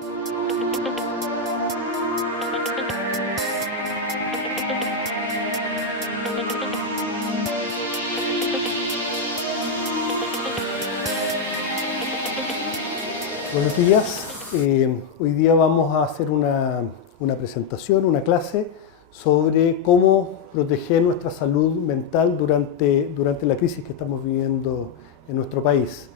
Buenos días. Hoy día vamos a hacer una presentación, una clase sobre cómo proteger nuestra salud mental durante la crisis que estamos viviendo en nuestro país.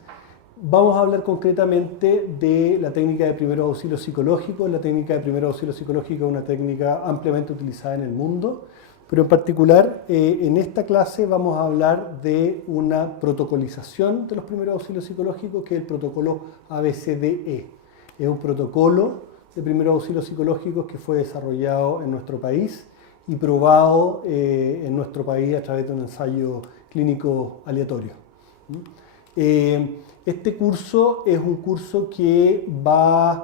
Vamos a hablar concretamente de la técnica de primeros auxilios psicológicos. La técnica de primeros auxilios psicológicos es una técnica ampliamente utilizada en el mundo, pero en particular en esta clase vamos a hablar de una protocolización de los primeros auxilios psicológicos, que es el protocolo ABCDE. Es un protocolo de primeros auxilios psicológicos que fue desarrollado en nuestro país y probado en nuestro país a través de un ensayo clínico aleatorio. Este curso es un curso que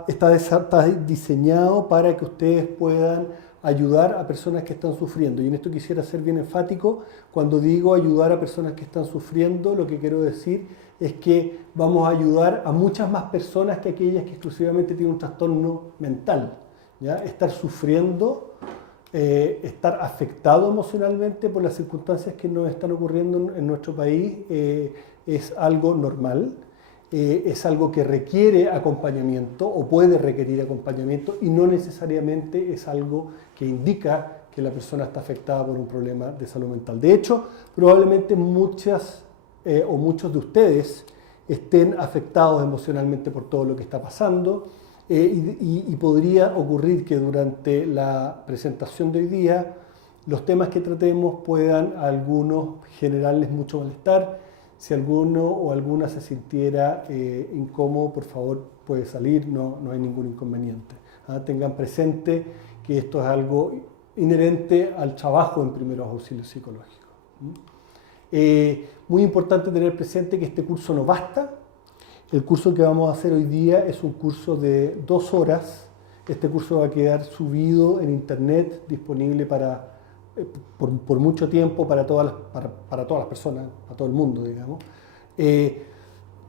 está diseñado para que ustedes puedan ayudar a personas que están sufriendo. Y en esto quisiera ser bien enfático. Cuando digo ayudar a personas que están sufriendo, lo que quiero decir es que vamos a ayudar a muchas más personas que aquellas que exclusivamente tienen un trastorno mental. ¿Ya? Estar sufriendo, estar afectado emocionalmente por las circunstancias que nos están ocurriendo en nuestro país es algo normal. Es algo que requiere acompañamiento o puede requerir acompañamiento y no necesariamente es algo que indica que la persona está afectada por un problema de salud mental. De hecho, probablemente muchas o muchos de ustedes estén afectados emocionalmente por todo lo que está pasando y podría ocurrir que durante la presentación de hoy día los temas que tratemos puedan a algunos generarles mucho malestar. Si alguno o alguna se sintiera incómodo, por favor puede salir, no hay ningún inconveniente. Tengan presente que esto es algo inherente al trabajo en primeros auxilios psicológicos. Muy importante tener presente que este curso no basta. El curso que vamos a hacer hoy día es un curso de 2 horas. Este curso va a quedar subido en internet, disponible por mucho tiempo para todas las personas, para todo el mundo, digamos.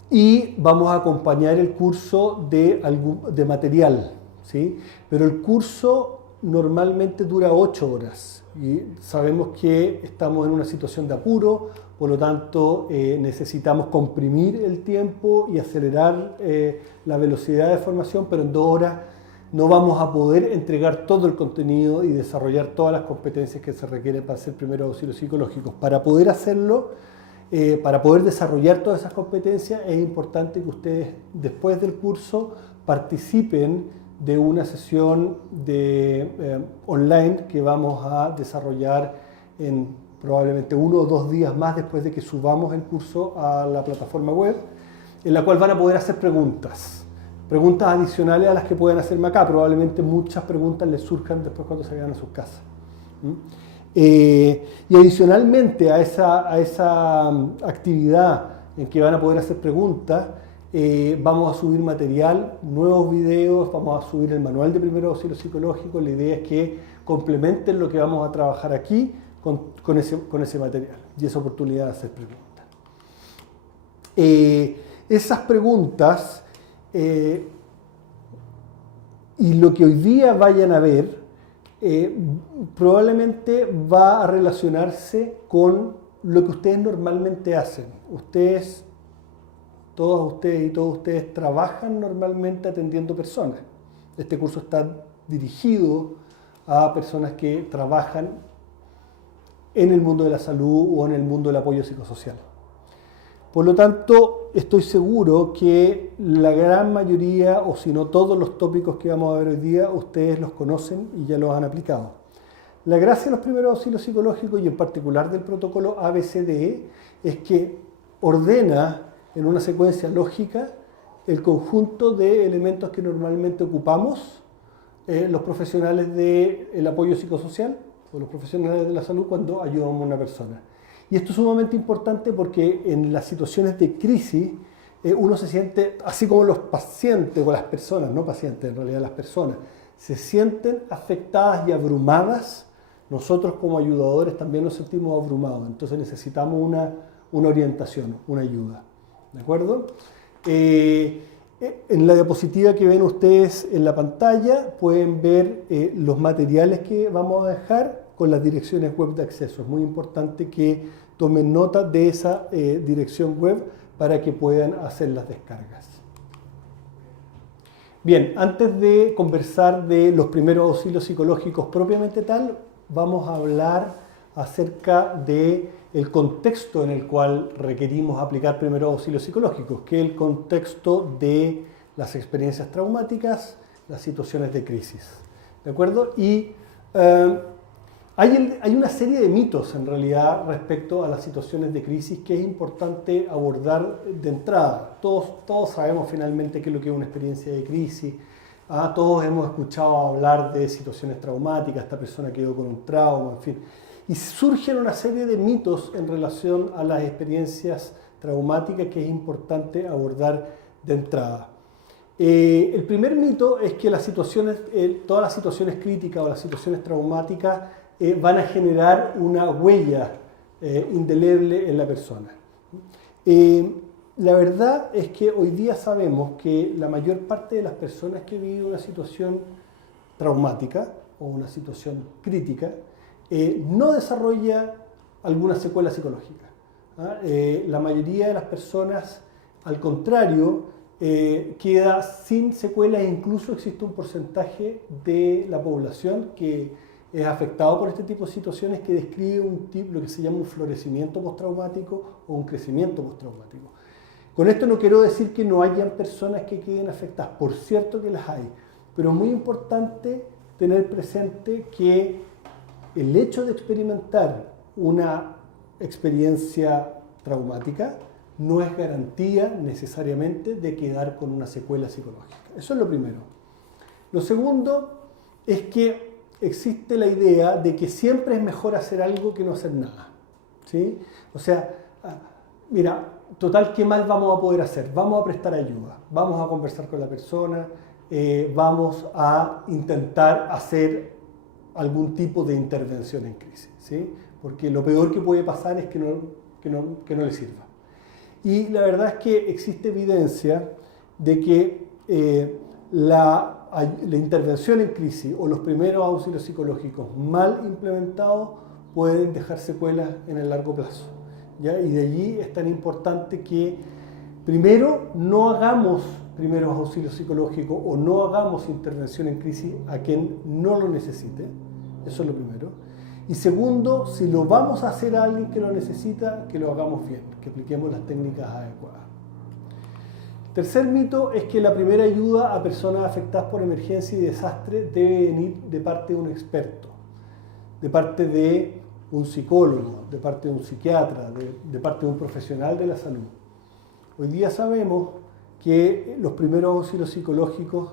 Y vamos a acompañar el curso de material, ¿sí? Pero el curso normalmente dura 8 horas y sabemos que estamos en una situación de apuro, por lo tanto necesitamos comprimir el tiempo y acelerar la velocidad de formación, pero en 2 horas no vamos a poder entregar todo el contenido y desarrollar todas las competencias que se requieren para hacer primeros auxilios psicológicos. Para poder hacerlo, para poder desarrollar todas esas competencias, es importante que ustedes, después del curso, participen de una sesión online que vamos a desarrollar en probablemente 1 o 2 días más después de que subamos el curso a la plataforma web, en la cual van a poder hacer preguntas adicionales a las que pueden hacerme acá. Probablemente muchas preguntas les surjan después cuando se vayan a sus casas. Y adicionalmente a esa actividad en que van a poder hacer preguntas, vamos a subir material, nuevos videos, vamos a subir el manual de primeros auxilios psicológicos. La idea es que complementen lo que vamos a trabajar aquí con ese material y esa oportunidad de hacer preguntas. Esas preguntas y lo que hoy día vayan a ver probablemente va a relacionarse con lo que ustedes normalmente hacen. Todos ustedes trabajan normalmente atendiendo personas. Este curso está dirigido a personas que trabajan en el mundo de la salud o en el mundo del apoyo psicosocial. Por lo tanto, estoy seguro que la gran mayoría, o si no todos los tópicos que vamos a ver hoy día, ustedes los conocen y ya los han aplicado. La gracia de los primeros auxilios psicológicos y en particular del protocolo ABCDE es que ordena en una secuencia lógica el conjunto de elementos que normalmente ocupamos los profesionales del apoyo psicosocial o los profesionales de la salud cuando ayudamos a una persona. Y esto es sumamente importante porque en las situaciones de crisis uno se siente, así como los pacientes o las personas, no pacientes, en realidad las personas, se sienten afectadas y abrumadas. Nosotros como ayudadores también nos sentimos abrumados, entonces necesitamos una orientación, una ayuda. ¿De acuerdo? En la diapositiva que ven ustedes en la pantalla pueden ver los materiales que vamos a dejar con las direcciones web de acceso. Es muy importante que tomen nota de esa dirección web para que puedan hacer las descargas. Bien, antes de conversar de los primeros auxilios psicológicos propiamente tal, vamos a hablar acerca del contexto en el cual requerimos aplicar primeros auxilios psicológicos, que es el contexto de las experiencias traumáticas, las situaciones de crisis. ¿De acuerdo? Y hay una serie de mitos en realidad respecto a las situaciones de crisis que es importante abordar de entrada. Todos sabemos finalmente qué es lo que es una experiencia de crisis. Todos hemos escuchado hablar de situaciones traumáticas, esta persona quedó con un trauma, en fin. Y surgen una serie de mitos en relación a las experiencias traumáticas que es importante abordar de entrada. El primer mito es que todas las situaciones críticas o las situaciones traumáticas van a generar una huella indeleble en la persona. La verdad es que hoy día sabemos que la mayor parte de las personas que viven una situación traumática o una situación crítica no desarrolla alguna secuela psicológica. La mayoría de las personas, al contrario, queda sin secuelas e incluso existe un porcentaje de la población que es afectado por este tipo de situaciones que describe lo que se llama un florecimiento postraumático o un crecimiento postraumático. Con esto no quiero decir que no hayan personas que queden afectadas, por cierto que las hay, pero es muy importante tener presente que el hecho de experimentar una experiencia traumática no es garantía necesariamente de quedar con una secuela psicológica. Eso es lo primero. Lo segundo es que existe la idea de que siempre es mejor hacer algo que no hacer nada. ¿Sí? O sea, mira, total, ¿qué mal vamos a poder hacer? Vamos a prestar ayuda, vamos a conversar con la persona, vamos a intentar hacer algún tipo de intervención en crisis, ¿sí? Porque lo peor que puede pasar es que no le sirva. Y la verdad es que existe evidencia de que la intervención en crisis o los primeros auxilios psicológicos mal implementados pueden dejar secuelas en el largo plazo, ¿ya? Y de allí es tan importante que primero no hagamos primeros auxilios psicológicos o no hagamos intervención en crisis a quien no lo necesite. Eso es lo primero. Y segundo, si lo vamos a hacer a alguien que lo necesita, que lo hagamos bien, que apliquemos las técnicas adecuadas. Tercer mito es que la primera ayuda a personas afectadas por emergencia y desastre debe venir de parte de un experto, de parte de un psicólogo, de parte de un psiquiatra, de parte de un profesional de la salud. Hoy día sabemos que los primeros auxilios psicológicos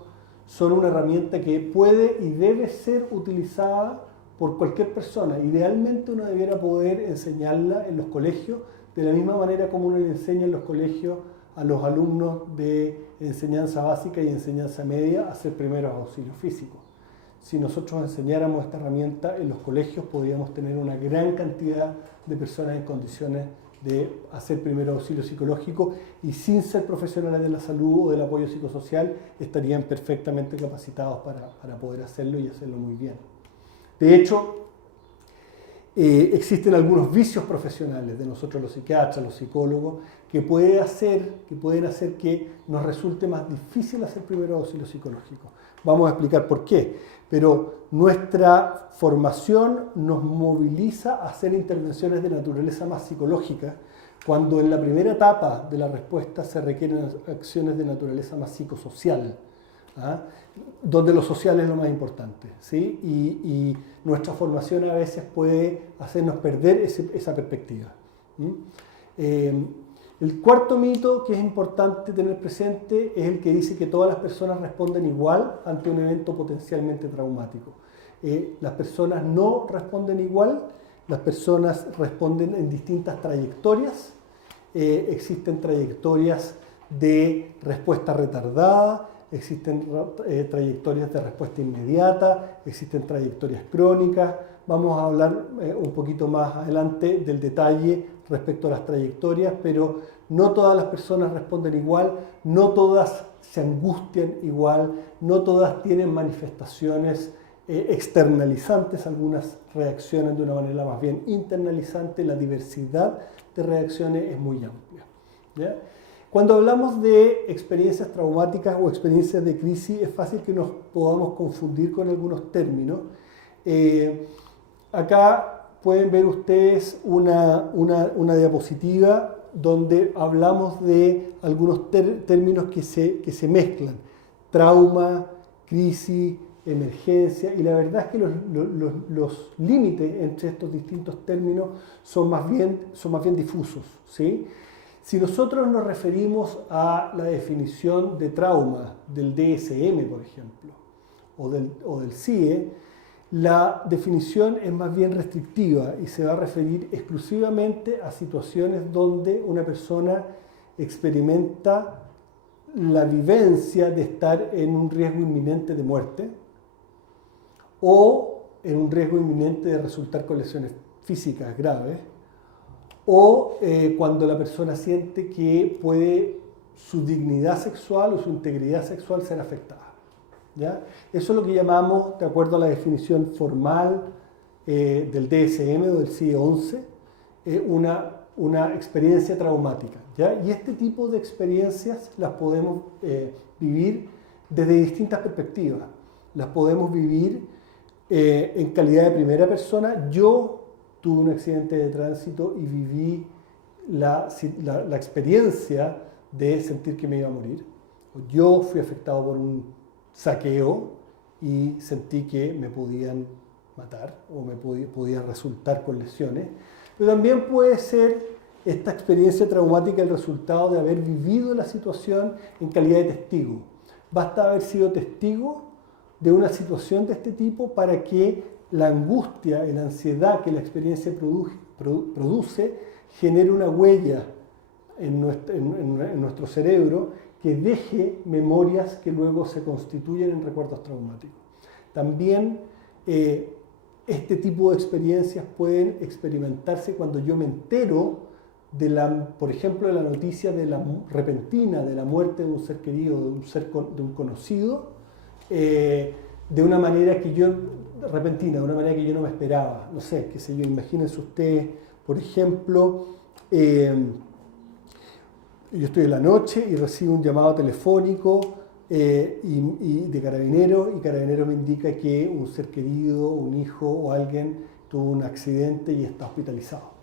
son una herramienta que puede y debe ser utilizada por cualquier persona. Idealmente uno debiera poder enseñarla en los colegios de la misma manera como uno le enseña en los colegios a los alumnos de enseñanza básica y enseñanza media a hacer primeros auxilios físicos. Si nosotros enseñáramos esta herramienta en los colegios, podríamos tener una gran cantidad de personas en condiciones de hacer primer auxilio psicológico y sin ser profesionales de la salud o del apoyo psicosocial estarían perfectamente capacitados para poder hacerlo y hacerlo muy bien. De hecho, existen algunos vicios profesionales de nosotros los psiquiatras, los psicólogos, que pueden hacer que nos resulte más difícil hacer primer auxilio psicológico. Vamos a explicar por qué, pero nuestra formación nos moviliza a hacer intervenciones de naturaleza más psicológica, cuando en la primera etapa de la respuesta se requieren acciones de naturaleza más psicosocial, donde lo social es lo más importante, ¿sí? Y nuestra formación a veces puede hacernos perder esa perspectiva. El cuarto mito que es importante tener presente es el que dice que todas las personas responden igual ante un evento potencialmente traumático. Las personas no responden igual, las personas responden en distintas trayectorias. Existen trayectorias de respuesta retardada, existen trayectorias de respuesta inmediata, existen trayectorias crónicas. Vamos a hablar un poquito más adelante del detalle respecto a las trayectorias, pero no todas las personas responden igual, no todas se angustian igual, no todas tienen manifestaciones externalizantes, algunas reaccionan de una manera más bien internalizante, la diversidad de reacciones es muy amplia, ¿ya? Cuando hablamos de experiencias traumáticas o experiencias de crisis, es fácil que nos podamos confundir con algunos términos. Acá pueden ver ustedes una diapositiva donde hablamos de algunos términos que se mezclan: trauma, crisis, emergencia, y la verdad es que los límites entre estos distintos términos son más bien difusos, ¿sí? Si nosotros nos referimos a la definición de trauma del DSM, por ejemplo, o del CIE, la definición es más bien restrictiva y se va a referir exclusivamente a situaciones donde una persona experimenta la vivencia de estar en un riesgo inminente de muerte o en un riesgo inminente de resultar con lesiones físicas graves, o cuando la persona siente que puede su dignidad sexual o su integridad sexual ser afectada, ¿ya? Eso es lo que llamamos, de acuerdo a la definición formal del DSM o del CIE-11, una experiencia traumática, ¿ya? Y este tipo de experiencias las podemos vivir desde distintas perspectivas. Las podemos vivir en calidad de primera persona. Yo tuve un accidente de tránsito y viví la experiencia de sentir que me iba a morir. Yo fui afectado por un saqueo y sentí que me podían matar o me podía resultar con lesiones. Pero también puede ser esta experiencia traumática el resultado de haber vivido la situación en calidad de testigo. Basta haber sido testigo de una situación de este tipo para que la angustia y la ansiedad que la experiencia produce genere una huella en nuestro cerebro que deje memorias que luego se constituyen en recuerdos traumáticos. También este tipo de experiencias pueden experimentarse cuando yo me entero por ejemplo, de la noticia repentina de la muerte de un ser querido, de un conocido, de una manera repentina, de una manera que yo no me esperaba. No sé, qué sé yo, imagínense ustedes, por ejemplo, yo estoy en la noche y recibo un llamado telefónico y de Carabineros, y Carabineros me indica que un ser querido, un hijo o alguien tuvo un accidente y está hospitalizado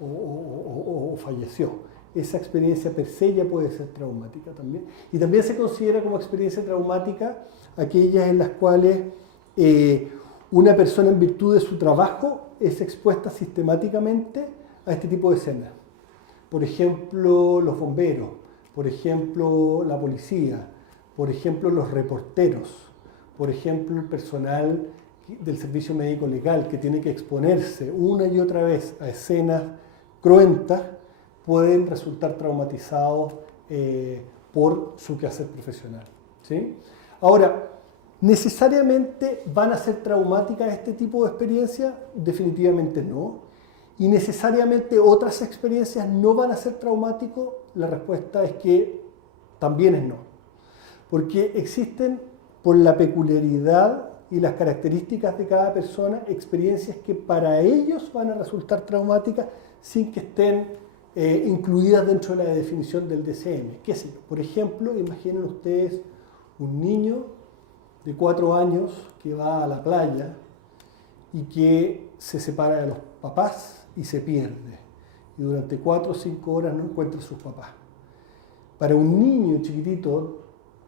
o falleció. Esa experiencia per se ya puede ser traumática también. Y también se considera como experiencia traumática aquellas en las cuales una persona, en virtud de su trabajo, es expuesta sistemáticamente a este tipo de escenas. Por ejemplo, los bomberos, por ejemplo, la policía, por ejemplo, los reporteros, por ejemplo, el personal del servicio médico legal que tiene que exponerse una y otra vez a escenas cruentas, pueden resultar traumatizados por su quehacer profesional, ¿sí? Ahora, ¿necesariamente van a ser traumáticas este tipo de experiencias? Definitivamente no. ¿Y necesariamente otras experiencias no van a ser traumáticas? La respuesta es que también es no. Porque existen, por la peculiaridad y las características de cada persona, experiencias que para ellos van a resultar traumáticas sin que estén incluidas dentro de la definición del DSM. ¿Qué sé yo? Por ejemplo, imaginen ustedes un niño de 4 años que va a la playa y que se separa de los papás y se pierde. Y durante 4 o 5 horas no encuentra a sus papás. Para un niño chiquitito,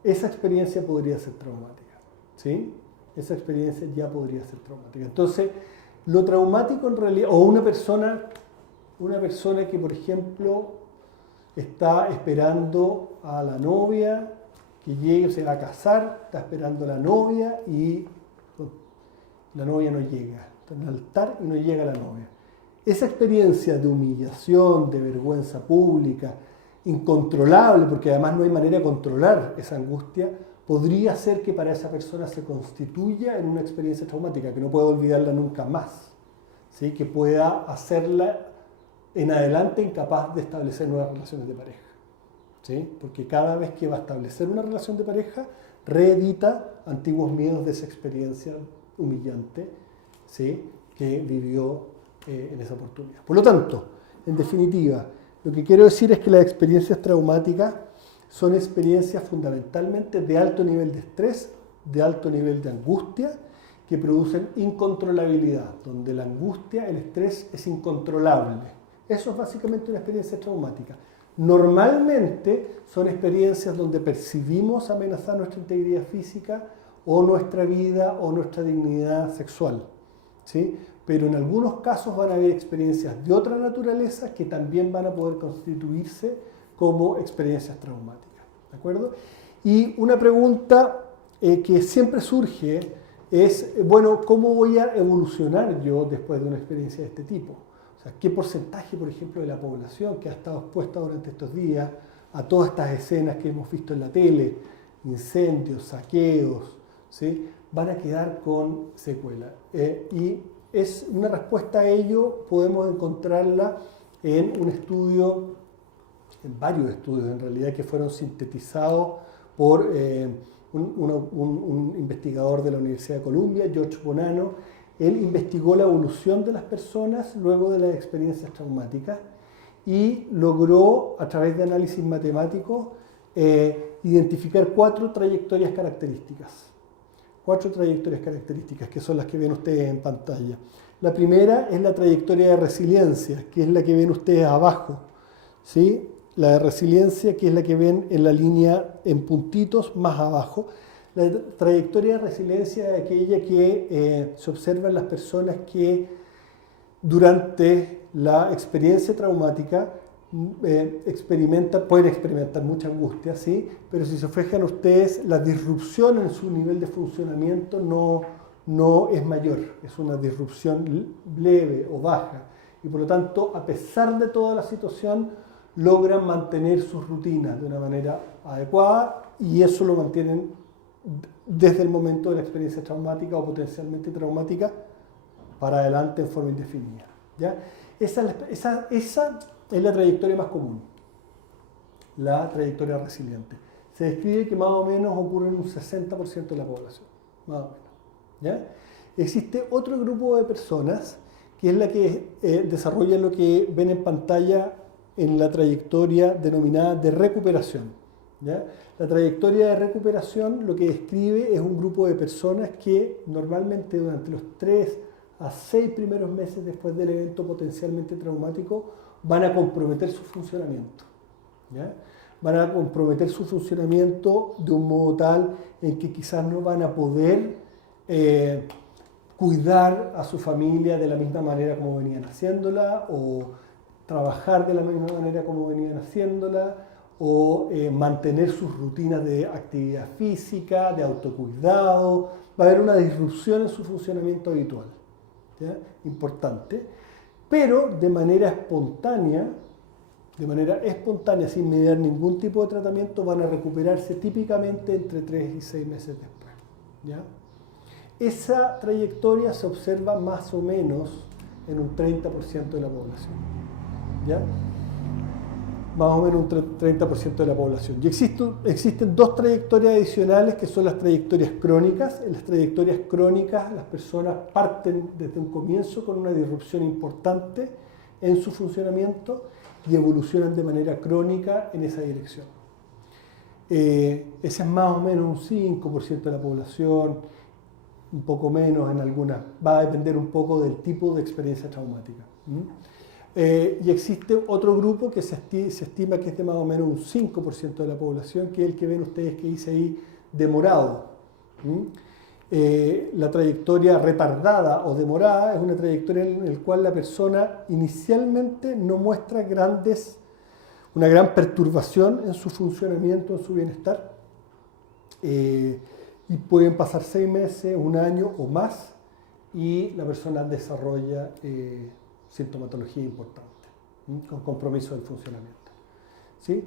esa experiencia podría ser traumática, ¿sí? Esa experiencia ya podría ser traumática. Entonces, lo traumático en realidad, o una persona que, por ejemplo, está esperando a la novia que llegue, se va a casar, está esperando a la novia y la novia no llega. Está en el altar y no llega la novia. Esa experiencia de humillación, de vergüenza pública, incontrolable, porque además no hay manera de controlar esa angustia, podría ser que para esa persona se constituya en una experiencia traumática, que no pueda olvidarla nunca más, ¿sí? Que pueda hacerla en adelante incapaz de establecer nuevas relaciones de pareja, ¿sí? Porque cada vez que va a establecer una relación de pareja, reedita antiguos miedos de esa experiencia humillante, ¿sí? Que vivió en esa oportunidad. Por lo tanto, en definitiva, lo que quiero decir es que las experiencias traumáticas son experiencias fundamentalmente de alto nivel de estrés, de alto nivel de angustia, que producen incontrolabilidad, donde la angustia, el estrés es incontrolable. Eso es básicamente una experiencia traumática. Normalmente son experiencias donde percibimos amenazar nuestra integridad física o nuestra vida o nuestra dignidad sexual, ¿sí? Pero en algunos casos van a haber experiencias de otra naturaleza que también van a poder constituirse como experiencias traumáticas, ¿de acuerdo? Y una pregunta que siempre surge es, bueno, ¿cómo voy a evolucionar yo después de una experiencia de este tipo? O sea, ¿qué porcentaje, por ejemplo, de la población que ha estado expuesta durante estos días a todas estas escenas que hemos visto en la tele, incendios, saqueos, ¿sí? Van a quedar con secuela? Y es una respuesta a ello, podemos encontrarla en un estudio, en varios estudios en realidad, que fueron sintetizados por un investigador de la Universidad de Columbia, George Bonanno. Él investigó la evolución de las personas luego de las experiencias traumáticas y logró, a través de análisis matemáticos, identificar 4 trayectorias características. 4 trayectorias características, que son las que ven ustedes en pantalla. La primera es la trayectoria de resiliencia, que es la que ven ustedes abajo, ¿sí? La de resiliencia, que es la que ven en la línea en puntitos más abajo. La trayectoria de resiliencia es aquella que se observa en las personas que durante la experiencia traumática pueden experimentar mucha angustia, ¿sí? Pero si se fijan ustedes, la disrupción en su nivel de funcionamiento no es mayor, es una disrupción leve o baja. Y por lo tanto, a pesar de toda la situación, logran mantener sus rutinas de una manera adecuada y eso lo mantienen desde el momento de la experiencia traumática o potencialmente traumática para adelante en forma indefinida, ¿ya? Esa es la trayectoria más común, la trayectoria resiliente. Se describe que más o menos ocurre en un 60% de la población, más o menos, ¿ya? Existe otro grupo de personas que es la que desarrolla lo que ven en pantalla en la trayectoria denominada de recuperación, ¿ya? La trayectoria de recuperación lo que describe es un grupo de personas que normalmente durante los 3 a 6 primeros meses después del evento potencialmente traumático van a comprometer su funcionamiento, ¿ya? Van a comprometer su funcionamiento de un modo tal en que quizás no van a poder cuidar a su familia de la misma manera como venían haciéndola, o trabajar de la misma manera como venían haciéndola, o mantener sus rutinas de actividad física, de autocuidado. Va a haber una disrupción en su funcionamiento habitual, ¿ya? Importante, pero de manera espontánea, sin mediar ningún tipo de tratamiento, van a recuperarse típicamente entre 3 y 6 meses después, ¿ya? Esa trayectoria se observa más o menos en un 30% de la población, ¿ya? Más o menos un 30% de la población. Y existen 2 trayectorias adicionales que son las trayectorias crónicas. En las trayectorias crónicas las personas parten desde un comienzo con una disrupción importante en su funcionamiento y evolucionan de manera crónica en esa dirección. Ese es más o menos un 5% de la población, un poco menos en algunas. Va a depender un poco del tipo de experiencia traumática. Y existe otro grupo que se estima que es de más o menos un 5% de la población, que es el que ven ustedes que dice ahí demorado. La trayectoria retardada o demorada es una trayectoria en la cual la persona inicialmente no muestra una gran perturbación en su funcionamiento, en su bienestar, y pueden pasar 6 meses, 1 año o más, y la persona desarrolla sintomatología importante, con compromiso del funcionamiento, ¿sí?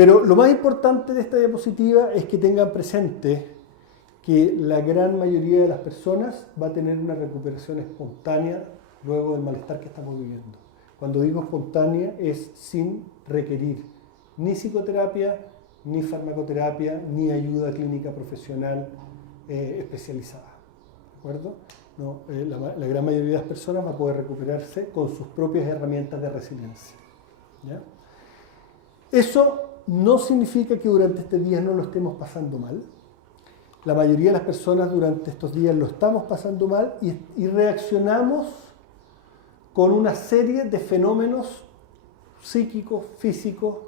Pero lo más importante de esta diapositiva es que tengan presente que la gran mayoría de las personas va a tener una recuperación espontánea luego del malestar que estamos viviendo. Cuando digo espontánea es sin requerir ni psicoterapia, ni farmacoterapia, ni ayuda clínica profesional especializada. ¿De acuerdo? No, la gran mayoría de las personas va a poder recuperarse con sus propias herramientas de resiliencia. ¿Ya? Eso no significa que durante este día no lo estemos pasando mal. La mayoría de las personas durante estos días lo estamos pasando mal y reaccionamos con una serie de fenómenos psíquicos, físicos,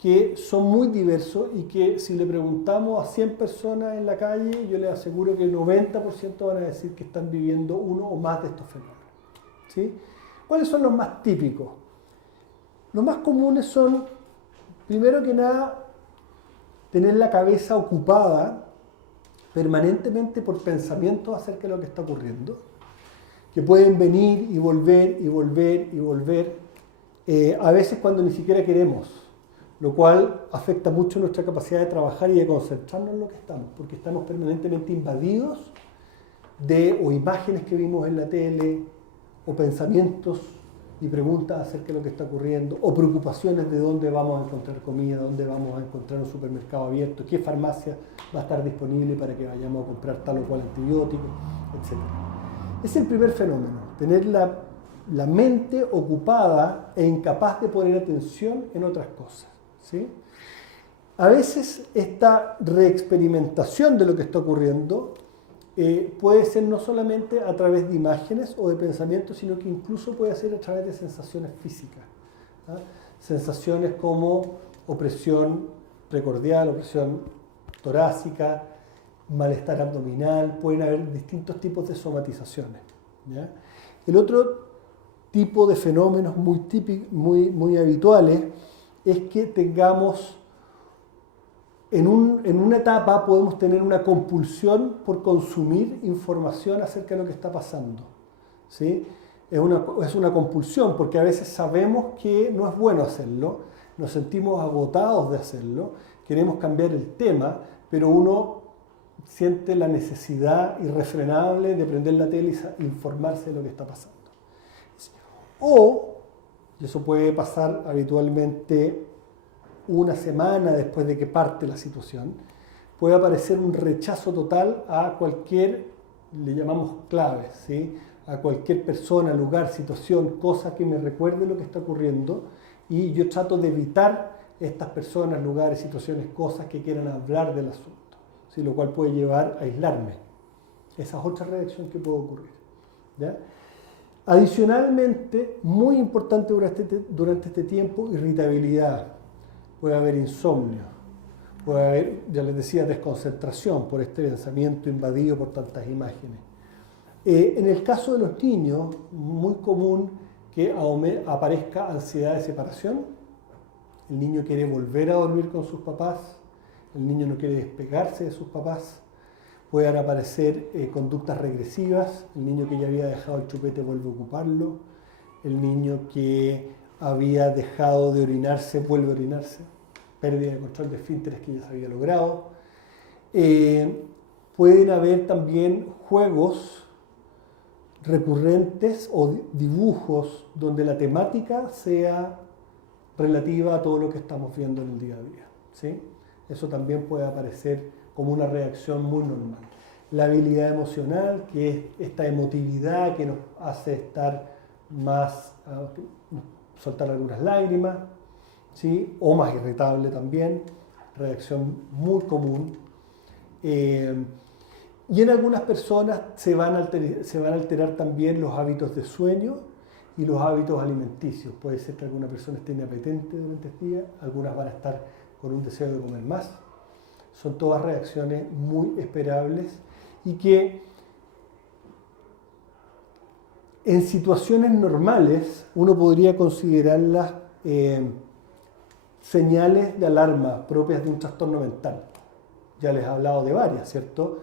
que son muy diversos y que si le preguntamos a 100 personas en la calle, yo les aseguro que el 90% van a decir que están viviendo uno o más de estos fenómenos. ¿Sí? ¿Cuáles son los más típicos? Los más comunes son, primero que nada, tener la cabeza ocupada permanentemente por pensamientos acerca de lo que está ocurriendo, que pueden venir y volver y volver y volver, a veces cuando ni siquiera queremos, lo cual afecta mucho nuestra capacidad de trabajar y de concentrarnos en lo que estamos, porque estamos permanentemente invadidos de o imágenes que vimos en la tele, o pensamientos y preguntas acerca de lo que está ocurriendo, o preocupaciones de dónde vamos a encontrar comida, dónde vamos a encontrar un supermercado abierto, qué farmacia va a estar disponible para que vayamos a comprar tal o cual antibiótico, etc. Es el primer fenómeno, tener la mente ocupada e incapaz de poner atención en otras cosas. ¿Sí? A veces esta reexperimentación de lo que está ocurriendo puede ser no solamente a través de imágenes o de pensamientos, sino que incluso puede ser a través de sensaciones físicas. ¿Ah? Sensaciones como opresión precordial, opresión torácica, malestar abdominal, pueden haber distintos tipos de somatizaciones. ¿Ya? El otro tipo de fenómenos muy habituales es que tengamos, en una etapa podemos tener una compulsión por consumir información acerca de lo que está pasando. ¿Sí? Es una compulsión porque a veces sabemos que no es bueno hacerlo, nos sentimos agotados de hacerlo, queremos cambiar el tema, pero uno siente la necesidad irrefrenable de prender la tele y informarse de lo que está pasando. O, y eso puede pasar habitualmente una semana después de que parte la situación, puede aparecer un rechazo total a cualquier, le llamamos claves, ¿sí? A cualquier persona, lugar, situación, cosa que me recuerde lo que está ocurriendo, y yo trato de evitar estas personas, lugares, situaciones, cosas que quieran hablar del asunto, ¿sí? Lo cual puede llevar a aislarme. Esa es otra reacción que puede ocurrir. ¿Ya? Adicionalmente, muy importante durante este tiempo, irritabilidad. Puede haber insomnio, puede haber, ya les decía, desconcentración por este pensamiento invadido por tantas imágenes. En el caso de los niños, muy común que aparezca ansiedad de separación. El niño quiere volver a dormir con sus papás, el niño no quiere despegarse de sus papás. Pueden aparecer conductas regresivas, el niño que ya había dejado el chupete vuelve a ocuparlo, el niño que había dejado de orinarse vuelve a orinarse, pérdida de control de esfínteres que ya se había logrado. Pueden haber también juegos recurrentes o dibujos donde la temática sea relativa a todo lo que estamos viendo en el día a día. ¿Sí? Eso también puede aparecer como una reacción muy normal. La habilidad emocional, que es esta emotividad que nos hace estar más, soltar algunas lágrimas, ¿sí? O más irritable también, reacción muy común. Y en algunas personas se van a alterar también los hábitos de sueño y los hábitos alimenticios. Puede ser que alguna persona esté inapetente durante el día, algunas van a estar con un deseo de comer más. Son todas reacciones muy esperables y que en situaciones normales uno podría considerarlas señales de alarma propias de un trastorno mental. Ya les he hablado de varias, ¿cierto?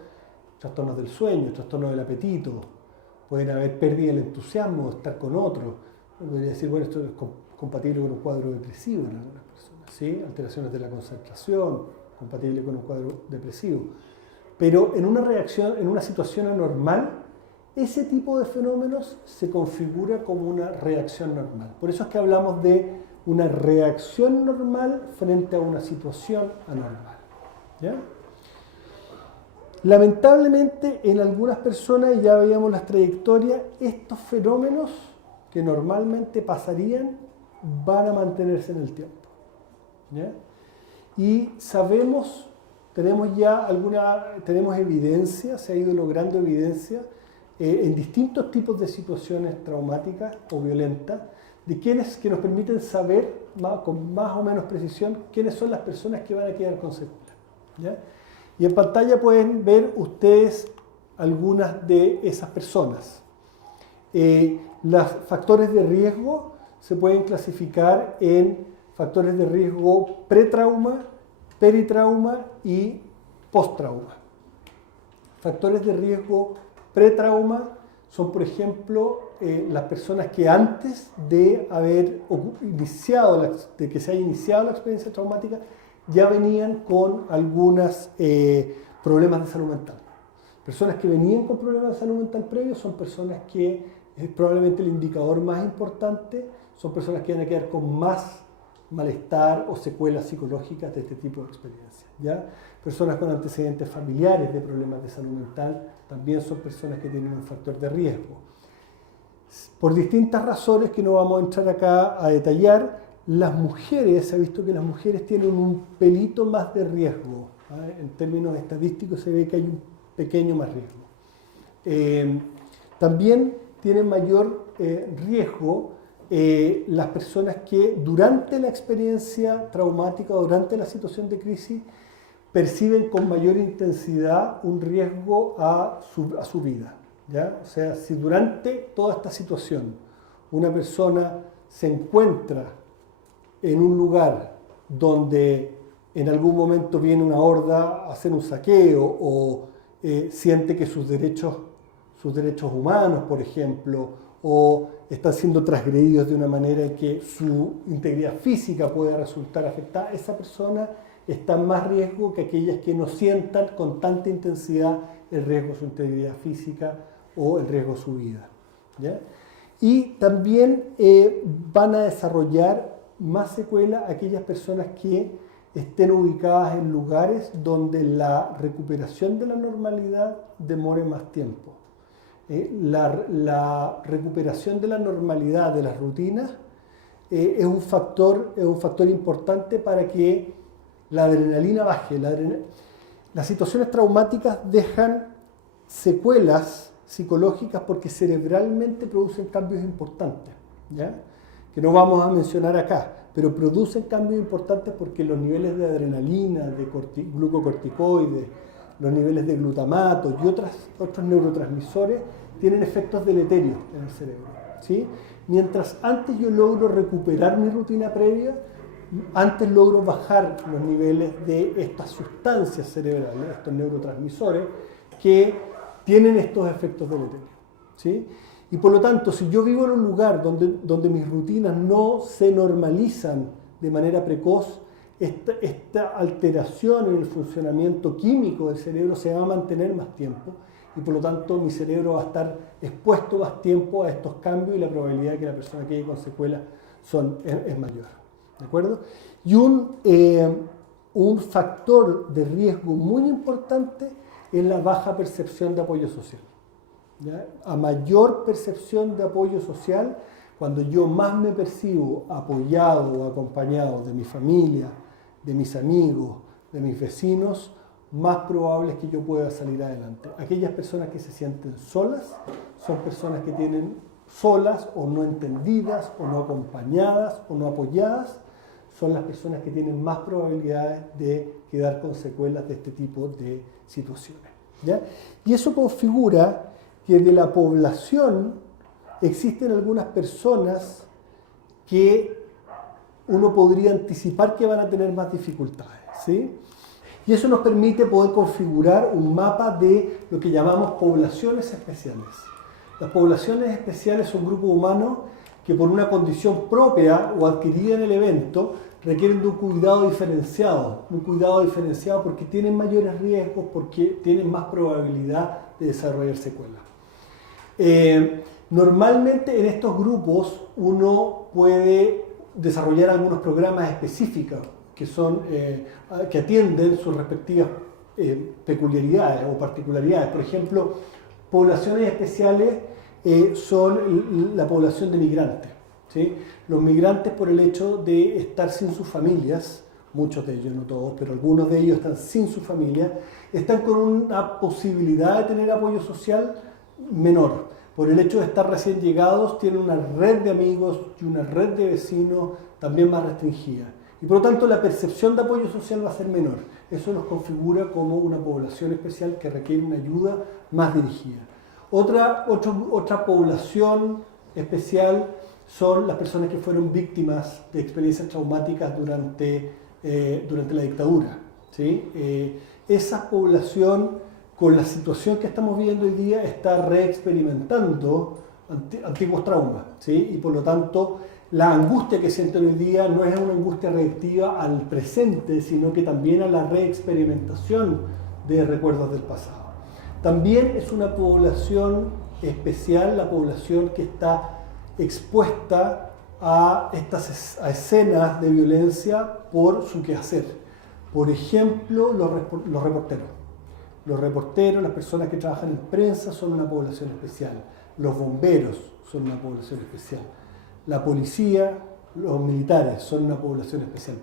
Trastornos del sueño, trastornos del apetito, pueden haber pérdida del entusiasmo, estar con otro. Uno podría decir, bueno, esto es compatible con un cuadro depresivo en algunas personas. ¿sí? Alteraciones de la concentración, compatible con un cuadro depresivo. Pero en una situación anormal, ese tipo de fenómenos se configura como una reacción normal. Por eso es que hablamos de una reacción normal frente a una situación anormal. ¿Ya? Lamentablemente, en algunas personas, y ya veíamos las trayectorias, estos fenómenos que normalmente pasarían van a mantenerse en el tiempo. ¿Ya? Y sabemos, tenemos evidencia, se ha ido logrando evidencia en distintos tipos de situaciones traumáticas o violentas, de quienes que nos permiten saber con más o menos precisión quiénes son las personas que van a quedar con secuelas. ¿Ya? Y en pantalla pueden ver ustedes algunas de esas personas. Los factores de riesgo se pueden clasificar en factores de riesgo pretrauma, peritrauma y posttrauma. Factores de riesgo pretrauma son, por ejemplo, las personas que antes de que se haya iniciado la experiencia traumática, ya venían con algunos problemas de salud mental. Personas que venían con problemas de salud mental previos son personas que probablemente el indicador más importante son personas que van a quedar con más malestar o secuelas psicológicas de este tipo de experiencias. ¿Ya? Personas con antecedentes familiares de problemas de salud mental también son personas que tienen un factor de riesgo. Por distintas razones que no vamos a entrar acá a detallar, las mujeres, se ha visto que las mujeres tienen un pelito más de riesgo. ¿Vale? En términos estadísticos se ve que hay un pequeño más riesgo. También tienen mayor riesgo las personas que durante la experiencia traumática o durante la situación de crisis perciben con mayor intensidad un riesgo a su vida. ¿Ya? O sea, si durante toda esta situación una persona se encuentra en un lugar donde en algún momento viene una horda a hacer un saqueo o siente que sus derechos humanos, por ejemplo, o están siendo transgredidos de una manera en que su integridad física puede resultar afectada, esa persona está en más riesgo que aquellas que no sientan con tanta intensidad el riesgo de su integridad física o el riesgo de su vida. ¿Ya? Y también van a desarrollar más secuelas aquellas personas que estén ubicadas en lugares donde la recuperación de la normalidad demore más tiempo. La recuperación de la normalidad de las rutinas es un factor importante para que la adrenalina baje. Las situaciones traumáticas dejan secuelas psicológicas porque cerebralmente producen cambios importantes, ¿ya? Que no vamos a mencionar acá, pero producen cambios importantes porque los niveles de adrenalina, de glucocorticoides, los niveles de glutamato y otros neurotransmisores tienen efectos deleterios en el cerebro, ¿sí? Mientras antes yo logro recuperar mi rutina previa, antes logro bajar los niveles de estas sustancias cerebrales, estos neurotransmisores, que tienen estos efectos deleterios, ¿sí? Y por lo tanto, si yo vivo en un lugar donde mis rutinas no se normalizan de manera precoz, esta alteración en el funcionamiento químico del cerebro se va a mantener más tiempo y por lo tanto mi cerebro va a estar expuesto más tiempo a estos cambios y la probabilidad de que la persona quede con secuelas es mayor. ¿De acuerdo? Y un factor de riesgo muy importante es la baja percepción de apoyo social. ¿Ya? A mayor percepción de apoyo social, cuando yo más me percibo apoyado o acompañado de mi familia, de mis amigos, de mis vecinos, más probable es que yo pueda salir adelante. Aquellas personas que se sienten solas son personas que tienen solas o no entendidas o no acompañadas o no apoyadas, son las personas que tienen más probabilidades de quedar con secuelas de este tipo de situaciones. ¿Ya? Y eso configura que de la población existen algunas personas que uno podría anticipar que van a tener más dificultades, ¿sí? Y eso nos permite poder configurar un mapa de lo que llamamos poblaciones especiales. Las poblaciones especiales son grupos humanos que por una condición propia o adquirida en el evento requieren de un cuidado diferenciado porque tienen mayores riesgos, porque tienen más probabilidad de desarrollar secuelas. Normalmente en estos grupos uno puede desarrollar algunos programas específicos que atienden sus respectivas peculiaridades o particularidades. Por ejemplo, poblaciones especiales son la población de migrantes, ¿sí? Los migrantes, por el hecho de estar sin sus familias, muchos de ellos, no todos, pero algunos de ellos están sin su familia, están con una posibilidad de tener apoyo social menor. Por el hecho de estar recién llegados, tienen una red de amigos y una red de vecinos también más restringida. Y por lo tanto la percepción de apoyo social va a ser menor. Eso los configura como una población especial que requiere una ayuda más dirigida. Otra población especial son las personas que fueron víctimas de experiencias traumáticas durante la dictadura, ¿sí? Esa población, con la situación que estamos viviendo hoy día, está reexperimentando antiguos traumas, ¿sí? Y por lo tanto la angustia que sienten hoy día no es una angustia reactiva al presente, sino que también a la reexperimentación de recuerdos del pasado. También es una población especial, la población que está expuesta a escenas de violencia por su quehacer. Por ejemplo, los reporteros. Los reporteros, las personas que trabajan en prensa son una población especial. Los bomberos son una población especial. La policía, los militares son una población especial,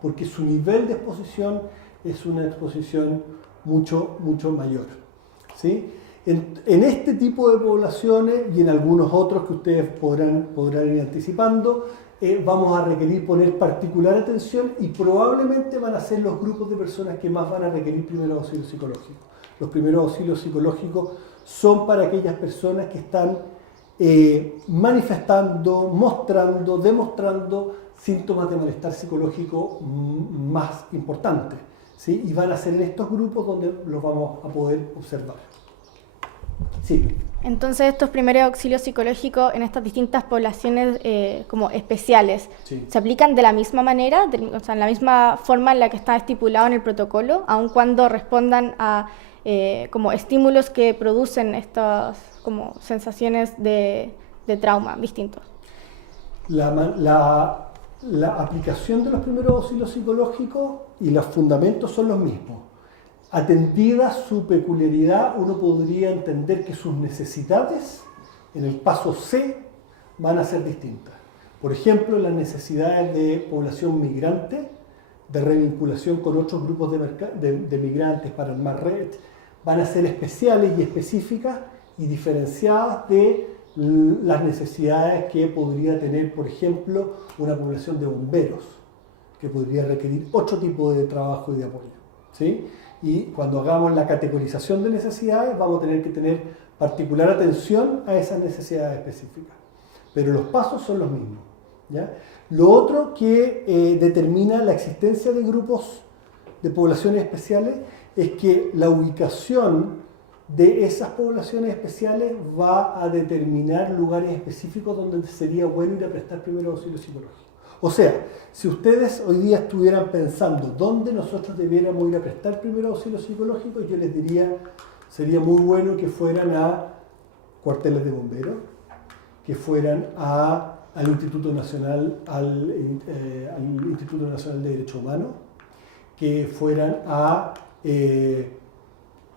porque su nivel de exposición es una exposición mucho mayor, ¿sí? En este tipo de poblaciones y en algunos otros que ustedes podrán ir anticipando, vamos a requerir poner particular atención y probablemente van a ser los grupos de personas que más van a requerir primeros auxilios psicológicos. Los primeros auxilios psicológicos son para aquellas personas que están manifestando, mostrando, demostrando síntomas de malestar psicológico más importantes, ¿sí? Y van a ser en estos grupos donde los vamos a poder observar. Sí. Entonces, estos primeros auxilios psicológicos en estas distintas poblaciones como especiales, Sí. ¿se aplican de la misma manera, o sea, en la misma forma en la que está estipulado en el protocolo, aun cuando respondan a como estímulos que producen estas como sensaciones de trauma distintos? La aplicación de los primeros auxilios psicológicos y los fundamentos son los mismos. Atendida su peculiaridad, uno podría entender que sus necesidades en el paso C van a ser distintas. Por ejemplo, las necesidades de población migrante, de revinculación con otros grupos de migrantes para armar red, van a ser especiales y específicas y diferenciadas de las necesidades que podría tener, por ejemplo, una población de bomberos, que podría requerir otro tipo de trabajo y de apoyo, ¿sí? Y cuando hagamos la categorización de necesidades, vamos a tener que tener particular atención a esas necesidades específicas. Pero los pasos son los mismos, ¿ya? Lo otro que determina la existencia de grupos de poblaciones especiales es que la ubicación de esas poblaciones especiales va a determinar lugares específicos donde sería bueno ir a prestar primeros auxilios psicológicos. O sea, si ustedes hoy día estuvieran pensando dónde nosotros debiéramos ir a prestar primeros auxilios psicológicos, yo les diría, sería muy bueno que fueran a cuarteles de bomberos, que fueran al Instituto Nacional, al Instituto Nacional de Derechos Humanos, que fueran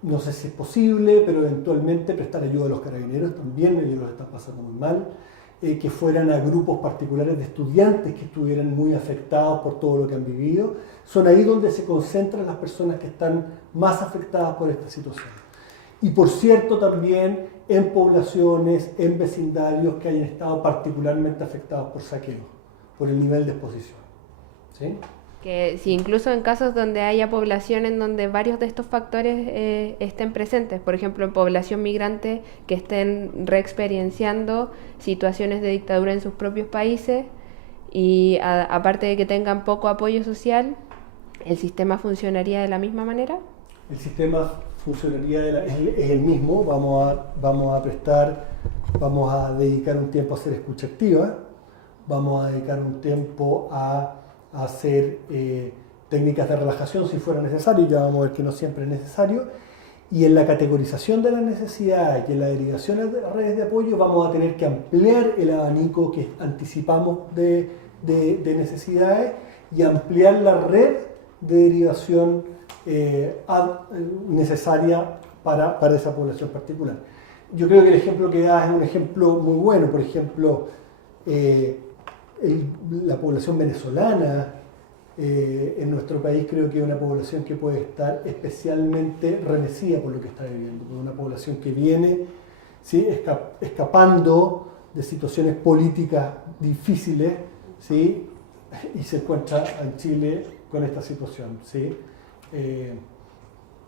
no sé si es posible, pero eventualmente prestar ayuda a los carabineros también, ellos los están pasando muy mal, que fueran a grupos particulares de estudiantes que estuvieran muy afectados por todo lo que han vivido. Son ahí donde se concentran las personas que están más afectadas por esta situación. Y por cierto también en poblaciones, en vecindarios que hayan estado particularmente afectados por saqueo, por el nivel de exposición, ¿sí? Que si incluso en casos donde haya población en donde varios de estos factores estén presentes, por ejemplo en población migrante que estén reexperienciando situaciones de dictadura en sus propios países y aparte de que tengan poco apoyo social, ¿el sistema funcionaría de la misma manera? El sistema funcionaría es el mismo, vamos a dedicar un tiempo a hacer escucha activa, vamos a dedicar un tiempo a a hacer técnicas de relajación si fuera necesario, ya vamos a ver que no siempre es necesario, y en la categorización de las necesidades y en la derivación a redes de apoyo vamos a tener que ampliar el abanico que anticipamos de necesidades y ampliar la red de derivación necesaria para esa población particular. Yo creo que el ejemplo que das es un ejemplo muy bueno. Por ejemplo, la población venezolana en nuestro país creo que es una población que puede estar especialmente remecida por lo que está viviendo, por una población que viene, ¿sí?, escapando de situaciones políticas difíciles, ¿sí?, y se encuentra en Chile con esta situación, ¿sí?,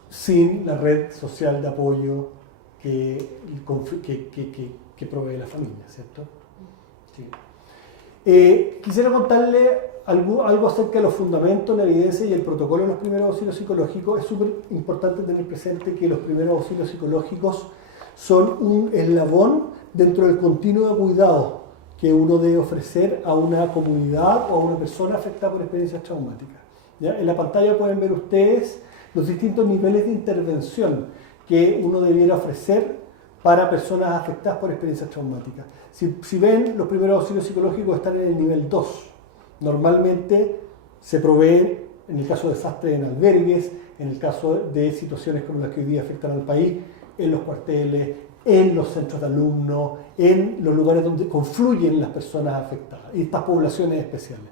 sin la red social de apoyo que provee la familia, ¿cierto? Sí. Quisiera contarle algo acerca de los fundamentos, la evidencia y el protocolo de los primeros auxilios psicológicos. Es súper importante tener presente que los primeros auxilios psicológicos son un eslabón dentro del continuo de cuidado que uno debe ofrecer a una comunidad o a una persona afectada por experiencias traumáticas. ¿Ya? En la pantalla pueden ver ustedes los distintos niveles de intervención que uno debiera ofrecer para personas afectadas por experiencias traumáticas. Si ven, los primeros auxilios psicológicos están en el nivel 2. Normalmente se proveen, en el caso de desastres, en albergues, en el caso de situaciones como las que hoy día afectan al país, en los cuarteles, en los centros de alumnos, en los lugares donde confluyen las personas afectadas y estas poblaciones especiales,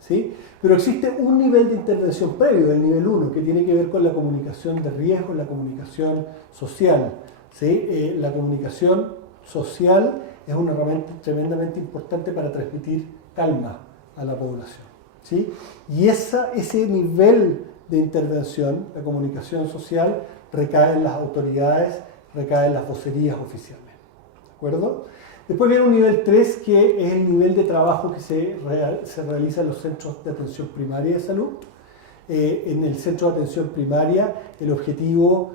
¿sí? Pero existe un nivel de intervención previo, el nivel 1, que tiene que ver con la comunicación de riesgo, la comunicación social, ¿sí? La comunicación social es una herramienta tremendamente importante para transmitir calma a la población, ¿sí? Y ese nivel de intervención, la comunicación social, recae en las autoridades, recae en las vocerías oficiales, ¿de acuerdo? Después viene un nivel 3, que es el nivel de trabajo que se realiza en los centros de atención primaria de salud. En el centro de atención primaria, el objetivo,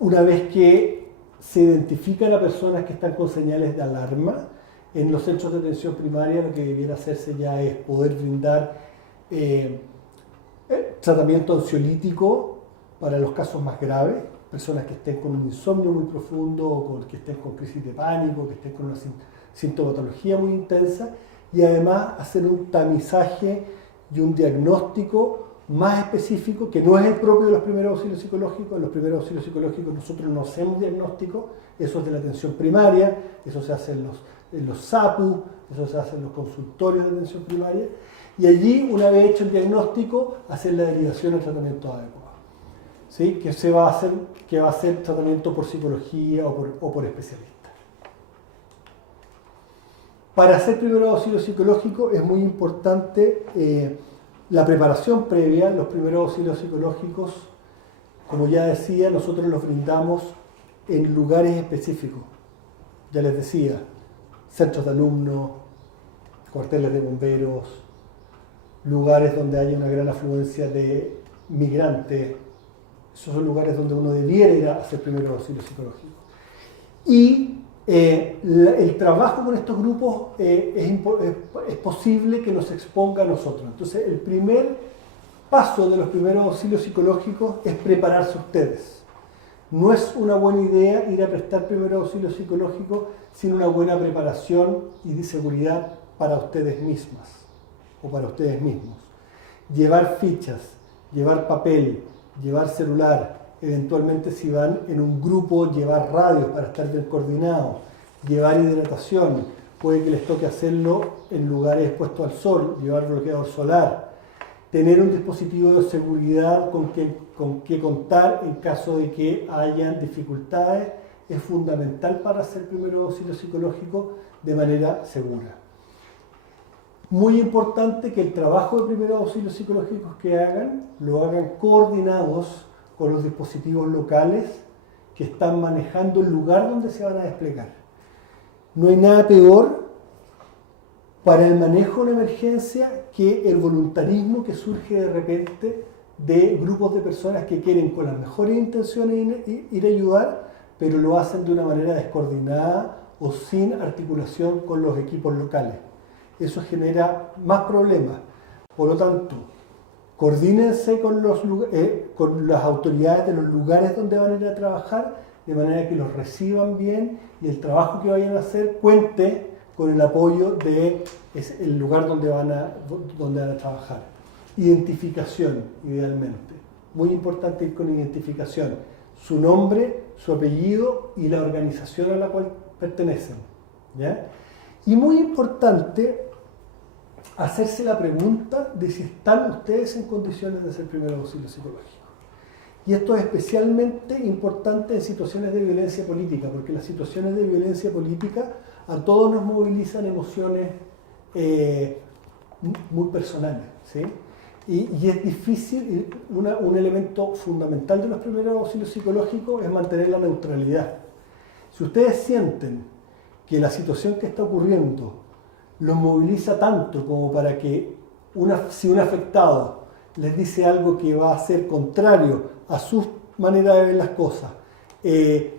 una vez que se identifican a personas que están con señales de alarma, en los centros de atención primaria lo que debiera hacerse ya es poder brindar tratamiento ansiolítico para los casos más graves, personas que estén con un insomnio muy profundo, o que estén con crisis de pánico, que estén con una sintomatología muy intensa, y además hacer un tamizaje y un diagnóstico más específico, que no es el propio de los primeros auxilios psicológicos. En los primeros auxilios psicológicos nosotros no hacemos diagnóstico, eso es de la atención primaria, eso se hace en los SAPU, eso se hace en los consultorios de atención primaria, y allí, una vez hecho el diagnóstico, hacer la derivación al tratamiento adecuado, ¿sí? Que va a ser tratamiento por psicología o por especialista. Para hacer primeros auxilios psicológicos es muy importante la preparación previa. Los primeros auxilios psicológicos, como ya decía, nosotros los brindamos en lugares específicos. Ya les decía, centros de alumnos, cuarteles de bomberos, lugares donde haya una gran afluencia de migrantes. Esos son lugares donde uno debiera ir a hacer primeros auxilios psicológicos. Y el trabajo con estos grupos es posible que nos exponga a nosotros. Entonces, el primer paso de los primeros auxilios psicológicos es prepararse ustedes. No es una buena idea ir a prestar primeros auxilios psicológicos sin una buena preparación y de seguridad para ustedes mismas o para ustedes mismos. Llevar fichas, llevar papel, llevar celular, eventualmente si van en un grupo, llevar radios para estar bien coordinados, llevar hidratación, puede que les toque hacerlo en lugares expuestos al sol, llevar bloqueador solar, tener un dispositivo de seguridad con que contar en caso de que hayan dificultades, es fundamental para hacer primeros auxilios psicológicos de manera segura. Muy importante que el trabajo de primeros auxilios psicológicos que hagan, lo hagan coordinados con los dispositivos locales que están manejando el lugar donde se van a desplegar. No hay nada peor para el manejo de una emergencia que el voluntarismo que surge de repente de grupos de personas que quieren con las mejores intenciones ir a ayudar, pero lo hacen de una manera descoordinada o sin articulación con los equipos locales. Eso genera más problemas. Por lo tanto, coordínense con las autoridades de los lugares donde van a ir a trabajar, de manera que los reciban bien y el trabajo que vayan a hacer cuente con el apoyo del lugar donde van a trabajar. Identificación, idealmente. Muy importante ir con identificación. Su nombre, su apellido y la organización a la cual pertenecen. ¿Ya? Y muy importante hacerse la pregunta de si están ustedes en condiciones de hacer primer auxilio psicológico. Y esto es especialmente importante en situaciones de violencia política, porque las situaciones de violencia política a todos nos movilizan emociones muy personales, ¿sí? Y es difícil, un elemento fundamental de los primeros auxilios psicológicos es mantener la neutralidad. Si ustedes sienten que la situación que está ocurriendo los moviliza tanto como para que si un afectado les dice algo que va a ser contrario a su manera de ver las cosas,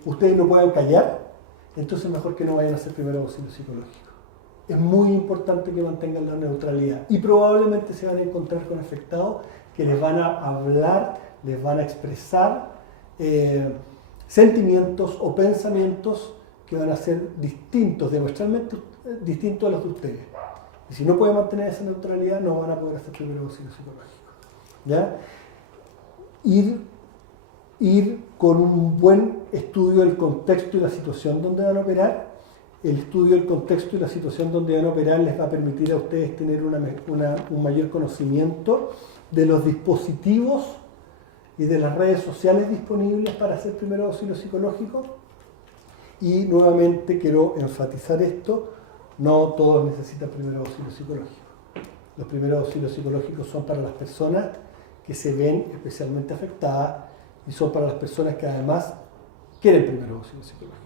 ustedes no puedan callar, entonces mejor que no vayan a hacer primer auxilio psicológico. Es muy importante que mantengan la neutralidad y probablemente se van a encontrar con afectados que les van a hablar, les van a expresar sentimientos o pensamientos que van a ser distintos, diametralmente distintos a los de ustedes. Y si no pueden mantener esa neutralidad, no van a poder hacer primer auxilio psicológico. ¿Ya? Ir con un buen estudio del contexto y la situación donde van a operar. El estudio del contexto y la situación donde van a operar les va a permitir a ustedes tener un mayor conocimiento de los dispositivos y de las redes sociales disponibles para hacer primer auxilio psicológico. Y nuevamente quiero enfatizar esto, no todos necesitan primer auxilio psicológico. Los primeros auxilios psicológicos son para las personas que se ven especialmente afectadas y son para las personas que además quieren primer auxilio psicológico.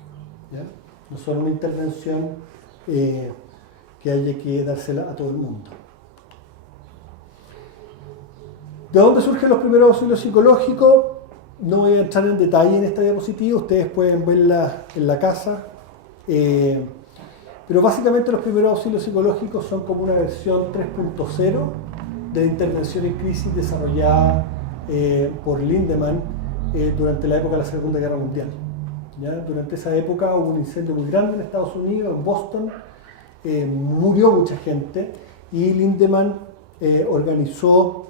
¿Ya? No son una intervención que haya que dársela a todo el mundo. ¿De dónde surgen los primeros auxilios psicológicos? No voy a entrar en detalle en esta diapositiva, ustedes pueden verla en la casa. Pero básicamente los primeros auxilios psicológicos son como una versión 3.0 de la intervención en crisis desarrollada por Lindemann durante la época de la Segunda Guerra Mundial. ¿Ya? Durante esa época hubo un incendio muy grande en Estados Unidos, en Boston, murió mucha gente y Lindemann organizó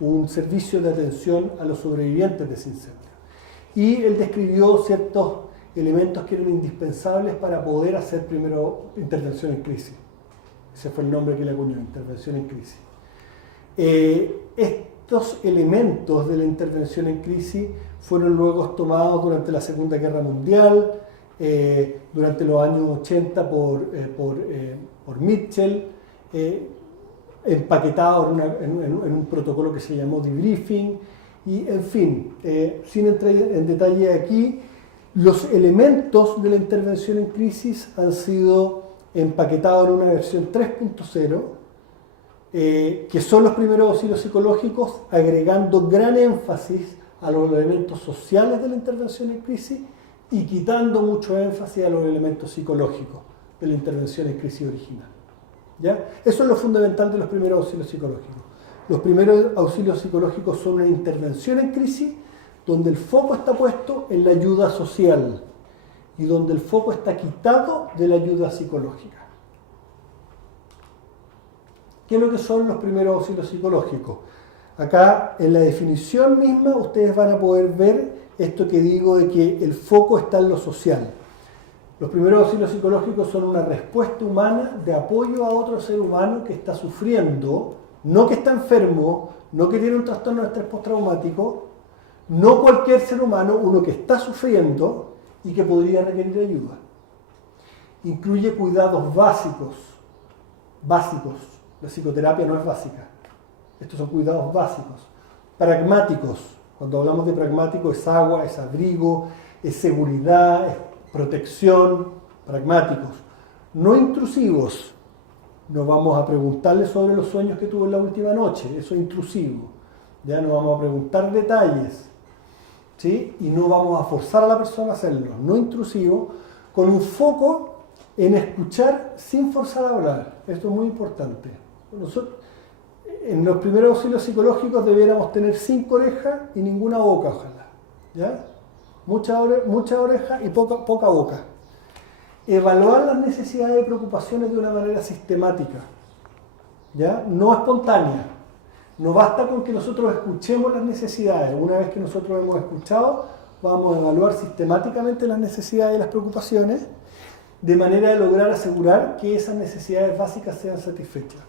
un servicio de atención a los sobrevivientes de ese incendio. Y él describió ciertos elementos que eran indispensables para poder hacer primero intervención en crisis. Ese fue el nombre que le acuñó, intervención en crisis. Estos elementos de la intervención en crisis fueron luego tomados durante la Segunda Guerra Mundial, durante los años 80 por Mitchell, empaquetados en un protocolo que se llamó debriefing, y en fin, sin entrar en detalle aquí, los elementos de la intervención en crisis han sido empaquetados en una versión 3.0, que son los primeros auxilios psicológicos, agregando gran énfasis a los elementos sociales de la intervención en crisis y quitando mucho énfasis a los elementos psicológicos de la intervención en crisis original. ¿Ya? Eso es lo fundamental de los primeros auxilios psicológicos. Los primeros auxilios psicológicos son una intervención en crisis donde el foco está puesto en la ayuda social y donde el foco está quitado de la ayuda psicológica. ¿Qué es lo que son los primeros auxilios psicológicos? Acá en la definición misma ustedes van a poder ver esto que digo de que el foco está en lo social. Los primeros auxilios psicológicos son una respuesta humana de apoyo a otro ser humano que está sufriendo, no que está enfermo, no que tiene un trastorno de estrés postraumático, no cualquier ser humano, uno que está sufriendo y que podría requerir ayuda. Incluye cuidados básicos. La psicoterapia no es básica. Estos son cuidados básicos. Pragmáticos. Cuando hablamos de pragmático es agua, es abrigo, es seguridad, es protección. Pragmáticos. No intrusivos. No vamos a preguntarle sobre los sueños que tuvo en la última noche. Eso es intrusivo. Ya no vamos a preguntar detalles. ¿Sí? Y no vamos a forzar a la persona a hacerlo. No intrusivo, con un foco en escuchar sin forzar a hablar. Esto es muy importante. En los primeros auxilios psicológicos debiéramos tener 5 orejas y ninguna boca, ojalá. ¿Ya? Mucha oreja y poca boca. Evaluar las necesidades y preocupaciones de una manera sistemática, ¿ya? No espontánea. No basta con que nosotros escuchemos las necesidades. Una vez que nosotros hemos escuchado, vamos a evaluar sistemáticamente las necesidades y las preocupaciones de manera de lograr asegurar que esas necesidades básicas sean satisfechas.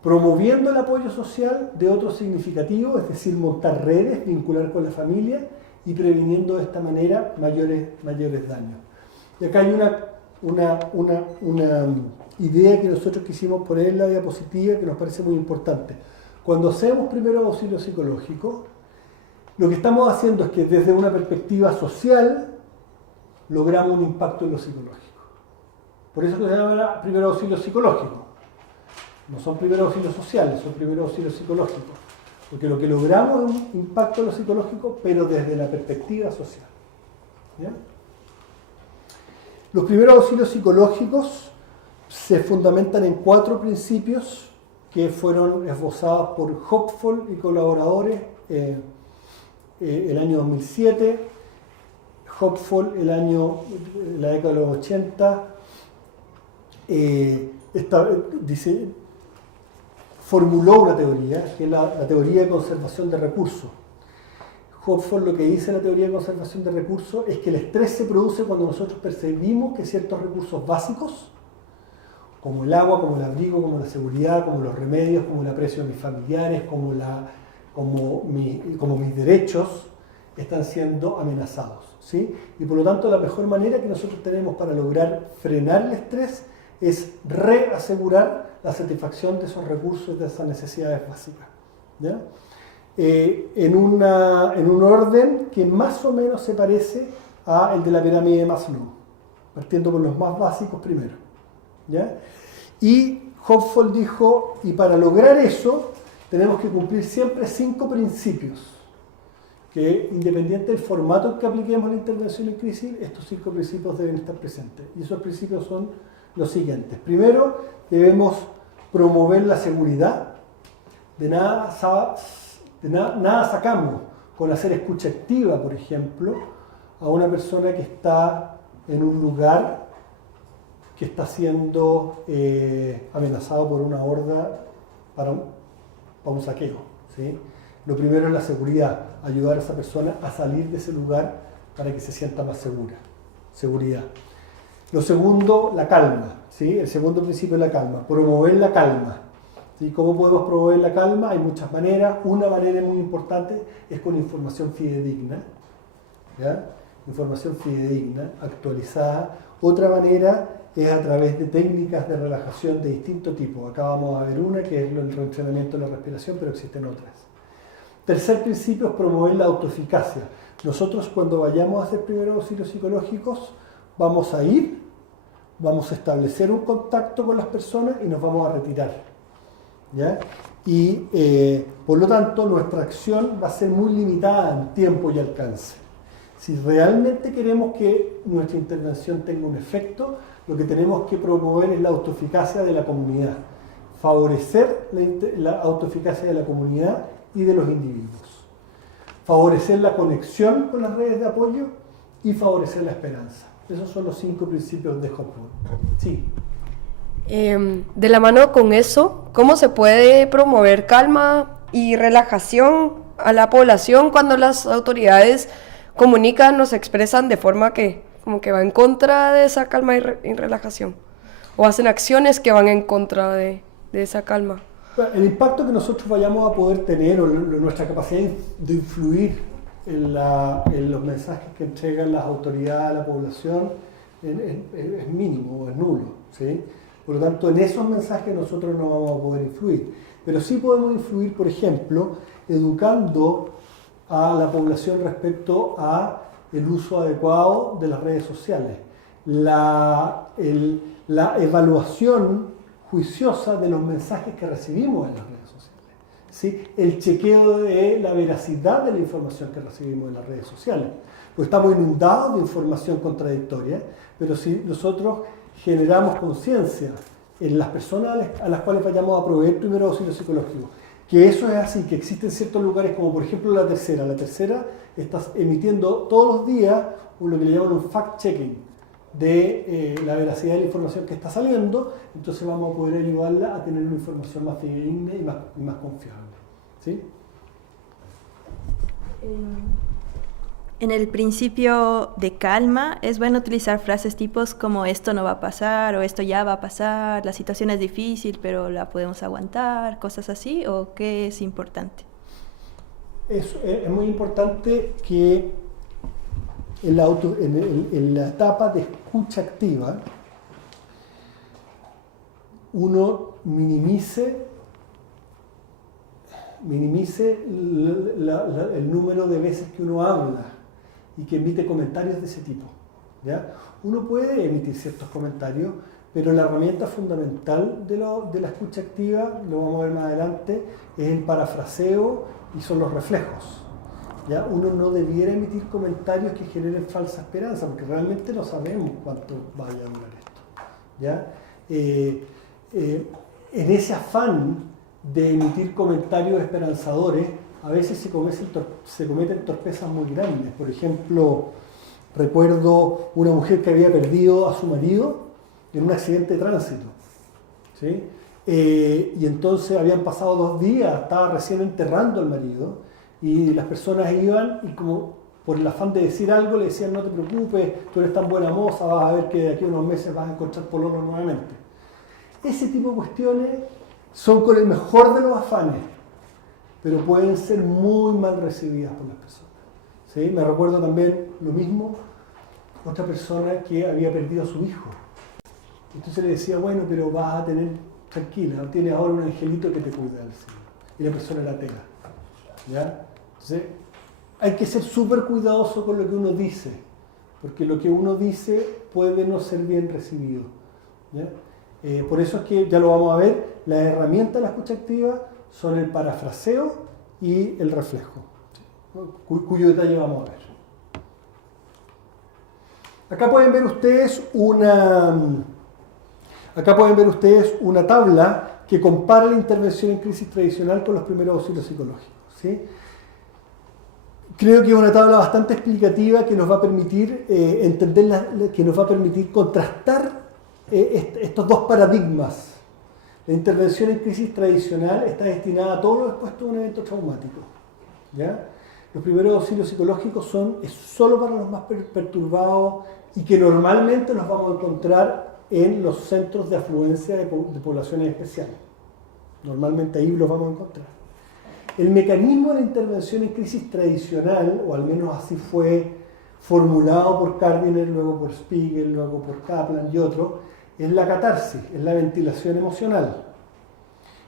Promoviendo el apoyo social de otros significativos, es decir, montar redes, vincular con la familia y previniendo de esta manera mayores daños. Y acá hay una idea que nosotros quisimos poner en la diapositiva que nos parece muy importante. Cuando hacemos primero auxilio psicológico, lo que estamos haciendo es que desde una perspectiva social logramos un impacto en lo psicológico. Por eso se llama primero auxilio psicológico. No son primeros auxilios sociales, son primeros auxilios psicológicos. Porque lo que logramos es un impacto en lo psicológico, pero desde la perspectiva social. ¿Bien? Los primeros auxilios psicológicos se fundamentan en 4 principios que fueron esbozados por Hopful y colaboradores el año 2007, Hopful la década de los 80, formuló una teoría, que es la teoría de conservación de recursos. Hopful lo que dice la teoría de conservación de recursos es que el estrés se produce cuando nosotros percibimos que ciertos recursos básicos, como el agua, como el abrigo, como la seguridad, como los remedios, como el aprecio de mis familiares, como mis derechos, están siendo amenazados, ¿sí? Y por lo tanto la mejor manera que nosotros tenemos para lograr frenar el estrés es reasegurar la satisfacción de esos recursos, de esas necesidades básicas, ¿ya? En un orden que más o menos se parece al de la pirámide de Maslow, partiendo por los más básicos primero, ¿ya? Y Hopful dijo, y para lograr eso tenemos que cumplir siempre 5 principios, que independiente del formato en que apliquemos la intervención en crisis, estos 5 principios deben estar presentes. Y esos principios son los siguientes. Primero, debemos promover la seguridad. De nada sacamos con hacer escucha activa, por ejemplo, a una persona que está en un lugar que está siendo amenazado por una horda para un saqueo, ¿sí? Lo primero es la seguridad, ayudar a esa persona a salir de ese lugar para que se sienta más segura. Seguridad. Lo segundo, la calma, ¿sí? El segundo principio es la calma, promover la calma. ¿Sí? ¿Cómo podemos promover la calma? Hay muchas maneras. Una manera muy importante es con información fidedigna, ¿ya? Información fidedigna, actualizada. Otra manera es a través de técnicas de relajación de distinto tipo. Acá vamos a ver una que es el reentrenamiento de la respiración, pero existen otras. Tercer principio es promover la autoeficacia. Nosotros cuando vayamos a hacer primeros auxilios psicológicos vamos a establecer un contacto con las personas y nos vamos a retirar, ¿ya? Y por lo tanto nuestra acción va a ser muy limitada en tiempo y alcance. Si realmente queremos que nuestra intervención tenga un efecto, lo que tenemos que promover es la autoeficacia de la comunidad, favorecer la autoeficacia de la comunidad y de los individuos, favorecer la conexión con las redes de apoyo y favorecer la esperanza. Esos son los 5 principios de Hopful. Sí. De la mano con eso, ¿cómo se puede promover calma y relajación a la población cuando las autoridades comunican o se expresan de forma que como que va en contra de esa calma y relajación? ¿O hacen acciones que van en contra de esa calma? El impacto que nosotros vayamos a poder tener o nuestra capacidad de influir en los mensajes que entregan las autoridades a la población es mínimo, es nulo, ¿sí? Por lo tanto, en esos mensajes nosotros no vamos a poder influir. Pero sí podemos influir, por ejemplo, educando a la población respecto a el uso adecuado de las redes sociales. La evaluación juiciosa de los mensajes que recibimos en las redes sociales, ¿sí? El chequeo de la veracidad de la información que recibimos en las redes sociales. Pues estamos inundados de información contradictoria, pero si nosotros generamos conciencia en las personas a las cuales vayamos a proveer primeros auxilios psicológicos. Que eso es así, que existen ciertos lugares como por ejemplo la tercera. La tercera está emitiendo todos los días lo que le llaman un fact-checking de la veracidad de la información que está saliendo, entonces vamos a poder ayudarla a tener una información más fidedigna y más confiable. ¿Sí? En el principio de calma es bueno utilizar frases tipos como esto no va a pasar o esto ya va a pasar, la situación es difícil pero la podemos aguantar, cosas así, ¿o qué es importante? Es muy importante que en la etapa de escucha activa uno minimice el número de veces que uno habla y que emite comentarios de ese tipo. ¿Ya? Uno puede emitir ciertos comentarios, pero la herramienta fundamental de la escucha activa, lo vamos a ver más adelante, es el parafraseo y son los reflejos. ¿Ya? Uno no debiera emitir comentarios que generen falsa esperanza, porque realmente no sabemos cuánto vaya a durar esto. ¿Ya? En ese afán de emitir comentarios esperanzadores, a veces se cometen torpezas muy grandes. Por ejemplo, recuerdo una mujer que había perdido a su marido en un accidente de tránsito. ¿Sí? Y entonces habían pasado 2 días, estaba recién enterrando al marido, y las personas iban y como por el afán de decir algo le decían no te preocupes, tú eres tan buena moza, vas a ver que de aquí a unos meses vas a encontrar pololo nuevamente. Ese tipo de cuestiones son con el mejor de los afanes, pero pueden ser muy mal recibidas por las personas. ¿Sí? Me recuerdo también lo mismo, otra persona que había perdido a su hijo. Entonces le decía, bueno, pero vas a tener, tranquila, tienes ahora un angelito que te cuida del cielo. Y la persona era atea. ¿Ya? Entonces, hay que ser súper cuidadoso con lo que uno dice, porque lo que uno dice puede no ser bien recibido. ¿Ya? Por eso es que, ya lo vamos a ver, las herramientas de la escucha activa son el parafraseo y el reflejo, cuyo detalle vamos a ver. Acá pueden ver ustedes una tabla que compara la intervención en crisis tradicional con los primeros auxilios psicológicos. ¿Sí? Creo que es una tabla bastante explicativa que nos va a permitir que nos va a permitir contrastar estos dos paradigmas. La intervención en crisis tradicional está destinada a todo lo expuesto a un evento traumático. ¿Ya? Los primeros auxilios psicológicos es solo para los más perturbados y que normalmente los vamos a encontrar en los centros de afluencia de poblaciones especiales. Normalmente ahí los vamos a encontrar. El mecanismo de la intervención en crisis tradicional, o al menos así fue formulado por Gardiner, luego por Spiegel, luego por Kaplan y otros, es la catarsis, es la ventilación emocional.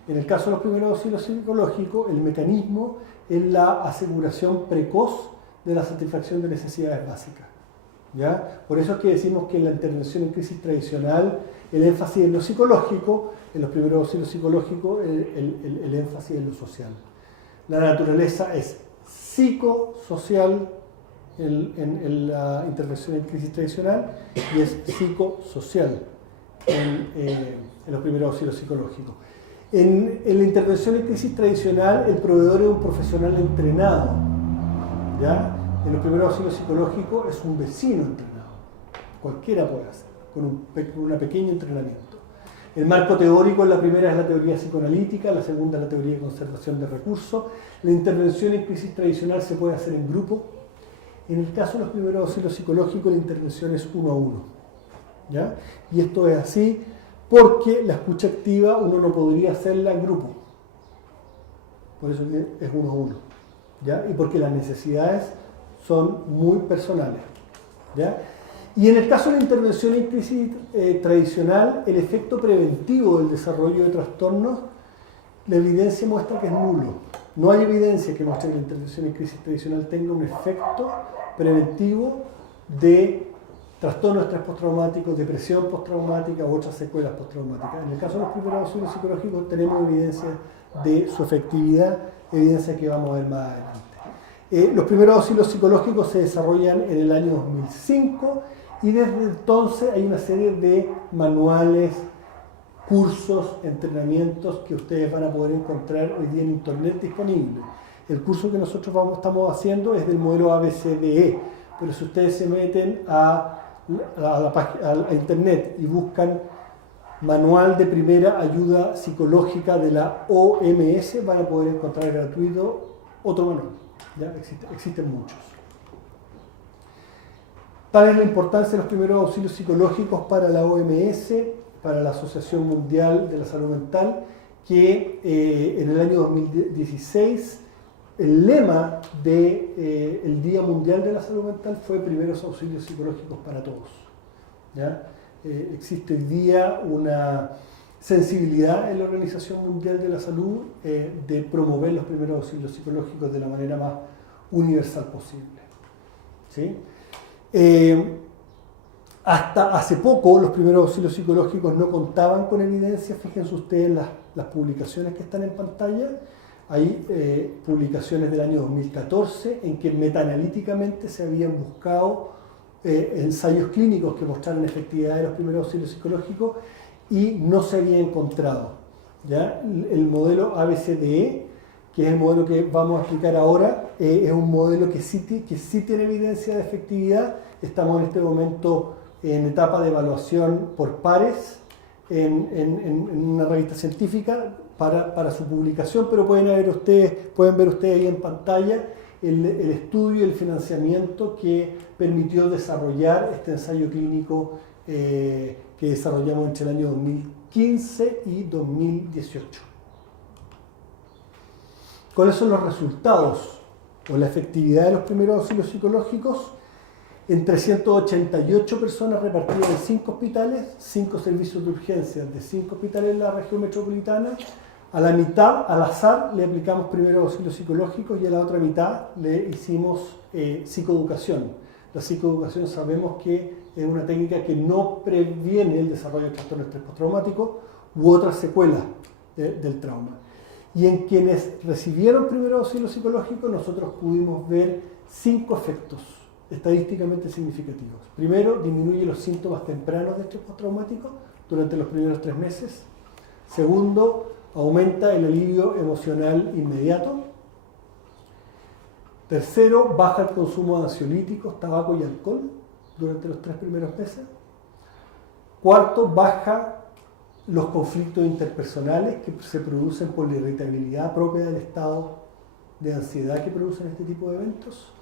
En el caso de los primeros auxilios psicológicos, el mecanismo es la aseguración precoz de la satisfacción de necesidades básicas. ¿Ya? Por eso es que decimos que en la intervención en crisis tradicional el énfasis en lo psicológico, en los primeros auxilios psicológicos el énfasis en lo social. La naturaleza es psicosocial en la intervención en crisis tradicional y es psicosocial en los primeros auxilios psicológicos. En la intervención en crisis tradicional, el proveedor es un profesional entrenado. ¿Ya? En los primeros auxilios psicológicos es un vecino entrenado. Cualquiera puede hacer, con un pequeño entrenamiento. El marco teórico en la primera es la teoría psicoanalítica, la segunda es la teoría de conservación de recursos. La intervención en crisis tradicional se puede hacer en grupo. En el caso de los primeros auxilios psicológicos, la intervención es 1 a 1. ¿Ya? Y esto es así porque la escucha activa uno no podría hacerla en grupo. Por eso es 1 a 1. ¿Ya? Y porque las necesidades son muy personales. ¿Ya? Y en el caso de la intervención en crisis tradicional, el efecto preventivo del desarrollo de trastornos, la evidencia muestra que es nulo. No hay evidencia que muestre que la intervención en crisis tradicional tenga un efecto preventivo de trastornos de estrés postraumático, depresión postraumática u otras secuelas postraumáticas. En el caso de los primeros auxilios psicológicos tenemos evidencia de su efectividad, evidencia que vamos a ver más adelante. Los primeros auxilios psicológicos se desarrollan en el año 2005 y desde entonces hay una serie de manuales, cursos, entrenamientos que ustedes van a poder encontrar hoy día en internet disponible. El curso que nosotros estamos haciendo es del modelo ABCDE, pero si ustedes se meten a internet y buscan Manual de Primera Ayuda Psicológica de la OMS, van a poder encontrar gratuito otro manual. ¿Ya? Existen muchos. Tal es la importancia de los primeros auxilios psicológicos para la OMS, para la Asociación Mundial de la Salud Mental, que en el año 2016 el lema del Día Mundial de la Salud Mental fue primeros auxilios psicológicos para todos. ¿Ya? Existe hoy día una sensibilidad en la Organización Mundial de la Salud de promover los primeros auxilios psicológicos de la manera más universal posible. ¿Sí? Hasta hace poco los primeros auxilios psicológicos no contaban con evidencia. Fíjense ustedes las publicaciones que están en pantalla. Hay publicaciones del año 2014 en que metaanalíticamente se habían buscado ensayos clínicos que mostraran efectividad de los primeros auxilios psicológicos y no se había encontrado. ¿Ya? El modelo ABCDE, que es el modelo que vamos a explicar ahora, es un modelo que sí tiene evidencia de efectividad. Estamos en este momento en etapa de evaluación por pares en una revista científica para su publicación, pero pueden ver ustedes ahí en pantalla el estudio y el financiamiento que permitió desarrollar este ensayo clínico que desarrollamos entre el año 2015 y 2018. ¿Cuáles son los resultados o la efectividad de los primeros auxilios psicológicos? En 388 personas repartidas en 5 hospitales, 5 servicios de urgencia de 5 hospitales en la región metropolitana. A la mitad, al azar, le aplicamos primeros auxilios psicológicos y a la otra mitad le hicimos psicoeducación. La psicoeducación sabemos que es una técnica que no previene el desarrollo de trastorno de estrés postraumático u otras secuelas del trauma. Y en quienes recibieron primeros auxilios psicológicos nosotros pudimos ver 5 efectos estadísticamente significativos. Primero, disminuye los síntomas tempranos de estrés postraumático durante los primeros 3 meses. Segundo, aumenta el alivio emocional inmediato. Tercero, baja el consumo de ansiolíticos, tabaco y alcohol durante los 3 primeros meses. Cuarto, baja los conflictos interpersonales que se producen por la irritabilidad propia del estado de ansiedad que producen este tipo de eventos.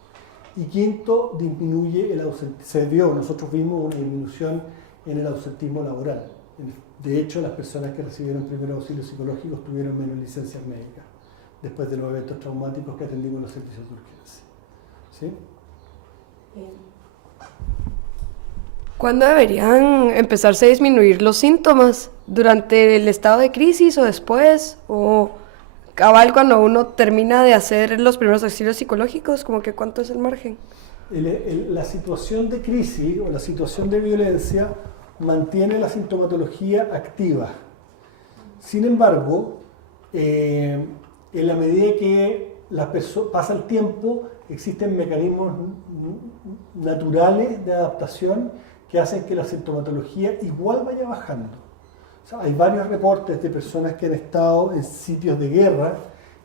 Y quinto, disminuye el ausentismo. Nosotros vimos una disminución en el ausentismo laboral. De hecho, las personas que recibieron primeros auxilios psicológicos tuvieron menos licencias médicas después de los eventos traumáticos que atendimos en los servicios de urgencia. ¿Sí? ¿Cuándo deberían empezarse a disminuir los síntomas? ¿Durante el estado de crisis o después? ¿O cabal cuando uno termina de hacer los primeros auxilios psicológicos? ¿Cómo que cuánto es el margen? La situación de crisis o la situación de violencia mantiene la sintomatología activa. Sin embargo, en la medida que pasa el tiempo, existen mecanismos naturales de adaptación que hacen que la sintomatología igual vaya bajando. O sea, hay varios reportes de personas que han estado en sitios de guerra,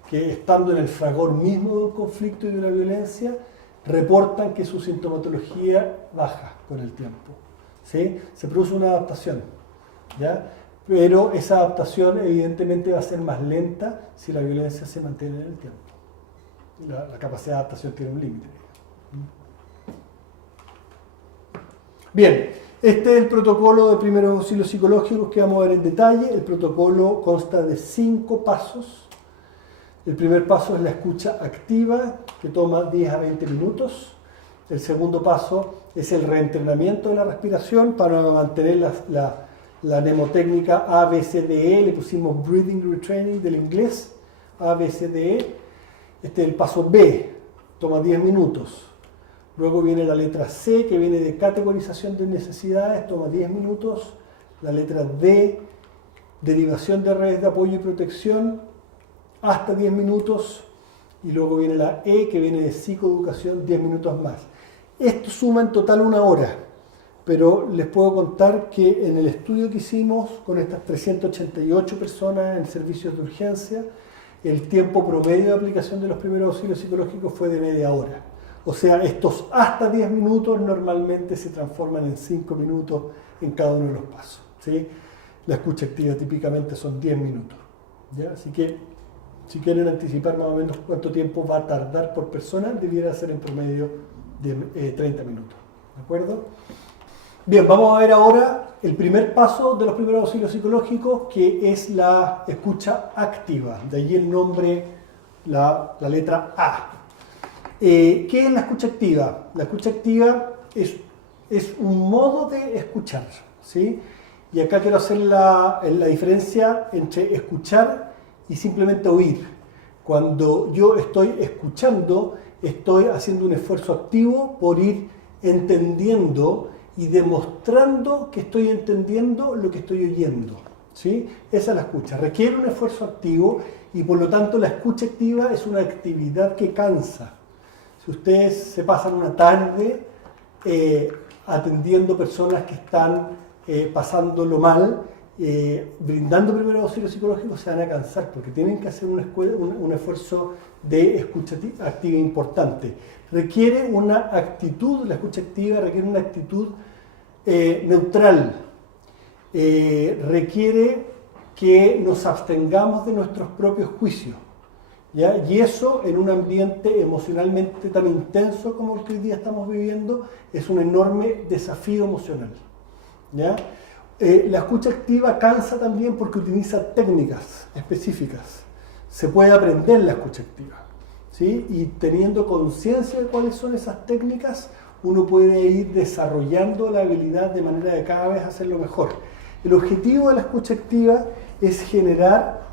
que estando en el fragor mismo de un conflicto y de una violencia, reportan que su sintomatología baja con el tiempo. ¿Sí? Se produce una adaptación, ¿ya? Pero esa adaptación evidentemente va a ser más lenta si la violencia se mantiene en el tiempo. La capacidad de adaptación tiene un límite. Bien, este es el protocolo de primeros auxilios psicológicos que vamos a ver en detalle. El protocolo consta de 5 pasos. El primer paso es la escucha activa, que toma 10 a 20 minutos. El segundo paso es el reentrenamiento de la respiración para mantener la mnemotécnica ABCDE. Le pusimos Breathing Retraining del inglés, ABCDE. Este es el paso B, toma 10 minutos. Luego viene la letra C, que viene de categorización de necesidades, toma 10 minutos. La letra D, derivación de redes de apoyo y protección, hasta 10 minutos. Y luego viene la E, que viene de psicoeducación, 10 minutos más. Esto suma en total 1 hora. pero les puedo contar que en el estudio que hicimos con estas 388 personas en servicios de urgencia, el tiempo promedio de aplicación de los primeros auxilios psicológicos fue de media hora. O sea, estos hasta 10 minutos normalmente se transforman en 5 minutos en cada uno de los pasos, ¿sí? La escucha activa típicamente son 10 minutos, ¿ya? Así que si quieren anticipar más o menos cuánto tiempo va a tardar por persona, debiera ser en promedio de 30 minutos, ¿de acuerdo? Bien, vamos a ver ahora el primer paso de los primeros auxilios psicológicos, que es la escucha activa, de allí el nombre, la letra A. ¿Qué es la escucha activa? La escucha activa es un modo de escuchar, ¿sí? Y acá quiero hacer la diferencia entre escuchar y simplemente oír. Cuando yo estoy escuchando, estoy haciendo un esfuerzo activo por ir entendiendo y demostrando que estoy entendiendo lo que estoy oyendo, ¿sí? Esa es la escucha. Requiere un esfuerzo activo y por lo tanto la escucha activa es una actividad que cansa. Si ustedes se pasan una tarde atendiendo personas que están pasándolo mal, brindando primeros auxilios psicológicos, se van a cansar porque tienen que hacer un esfuerzo de escucha activa importante. Requiere una actitud, la escucha activa requiere una actitud neutral, requiere que nos abstengamos de nuestros propios juicios, ¿ya? Y eso en un ambiente emocionalmente tan intenso como el que hoy día estamos viviendo es un enorme desafío emocional, ¿ya? La escucha activa cansa también porque utiliza técnicas específicas. Se puede aprender la escucha activa, ¿sí? Y teniendo conciencia de cuáles son esas técnicas, uno puede ir desarrollando la habilidad de manera de cada vez hacerlo mejor. El objetivo de la escucha activa es generar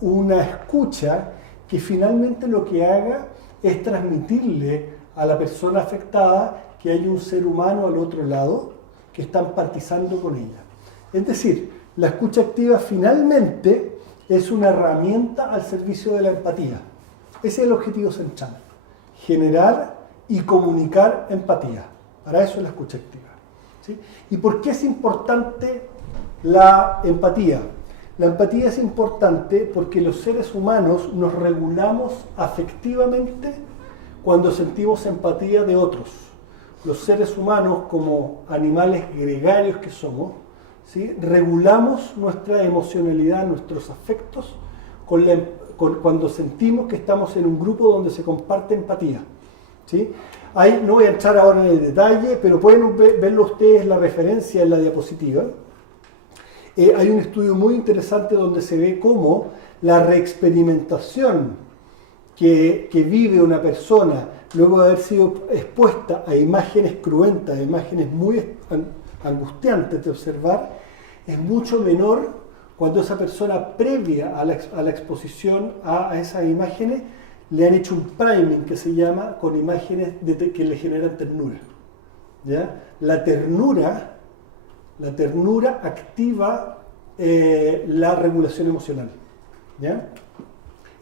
una escucha que finalmente lo que haga es transmitirle a la persona afectada que hay un ser humano al otro lado que está empatizando con ella. Es decir, la escucha activa finalmente es una herramienta al servicio de la empatía. Ese es el objetivo central, generar y comunicar empatía. Para eso es la escucha activa, ¿sí? ¿Y por qué es importante la empatía? La empatía es importante porque los seres humanos nos regulamos afectivamente cuando sentimos empatía de otros. Los seres humanos, como animales gregarios que somos, ¿sí? Regulamos nuestra emocionalidad, nuestros afectos, cuando sentimos que estamos en un grupo donde se comparte empatía, ¿sí? No voy a entrar ahora en el detalle, pero pueden verlo ustedes la referencia en la diapositiva. Hay un estudio muy interesante donde se ve cómo la reexperimentación que vive una persona luego de haber sido expuesta a imágenes cruentas, a imágenes muy angustiantes de observar, es mucho menor cuando esa persona previa a la exposición a esas imágenes le han hecho un priming que se llama con imágenes que le generan ternura, ¿ya? La ternura activa la regulación emocional, ¿ya?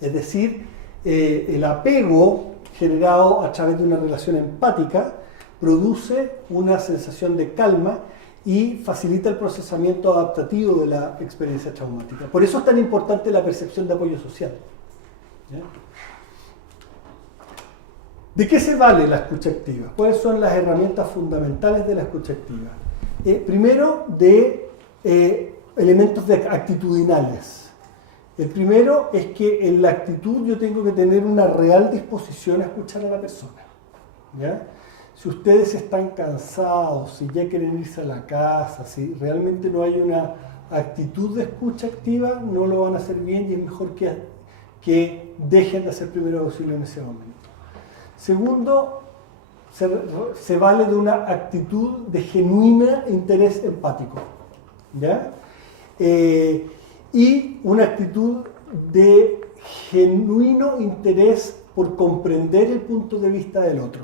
Es decir, el apego generado a través de una relación empática produce una sensación de calma y facilita el procesamiento adaptativo de la experiencia traumática. Por eso es tan importante la percepción de apoyo social, ¿ya? ¿De qué se vale la escucha activa? ¿Cuáles son las herramientas fundamentales de la escucha activa? Primero, de elementos actitudinales. El primero es que en la actitud yo tengo que tener una real disposición a escuchar a la persona, ¿ya? Si ustedes están cansados, si ya quieren irse a la casa, si realmente no hay una actitud de escucha activa, no lo van a hacer bien y es mejor que dejen de hacer primeros auxilios en ese momento. Segundo, se vale de una actitud de genuina interés empático, ¿ya? Y una actitud de genuino interés por comprender el punto de vista del otro,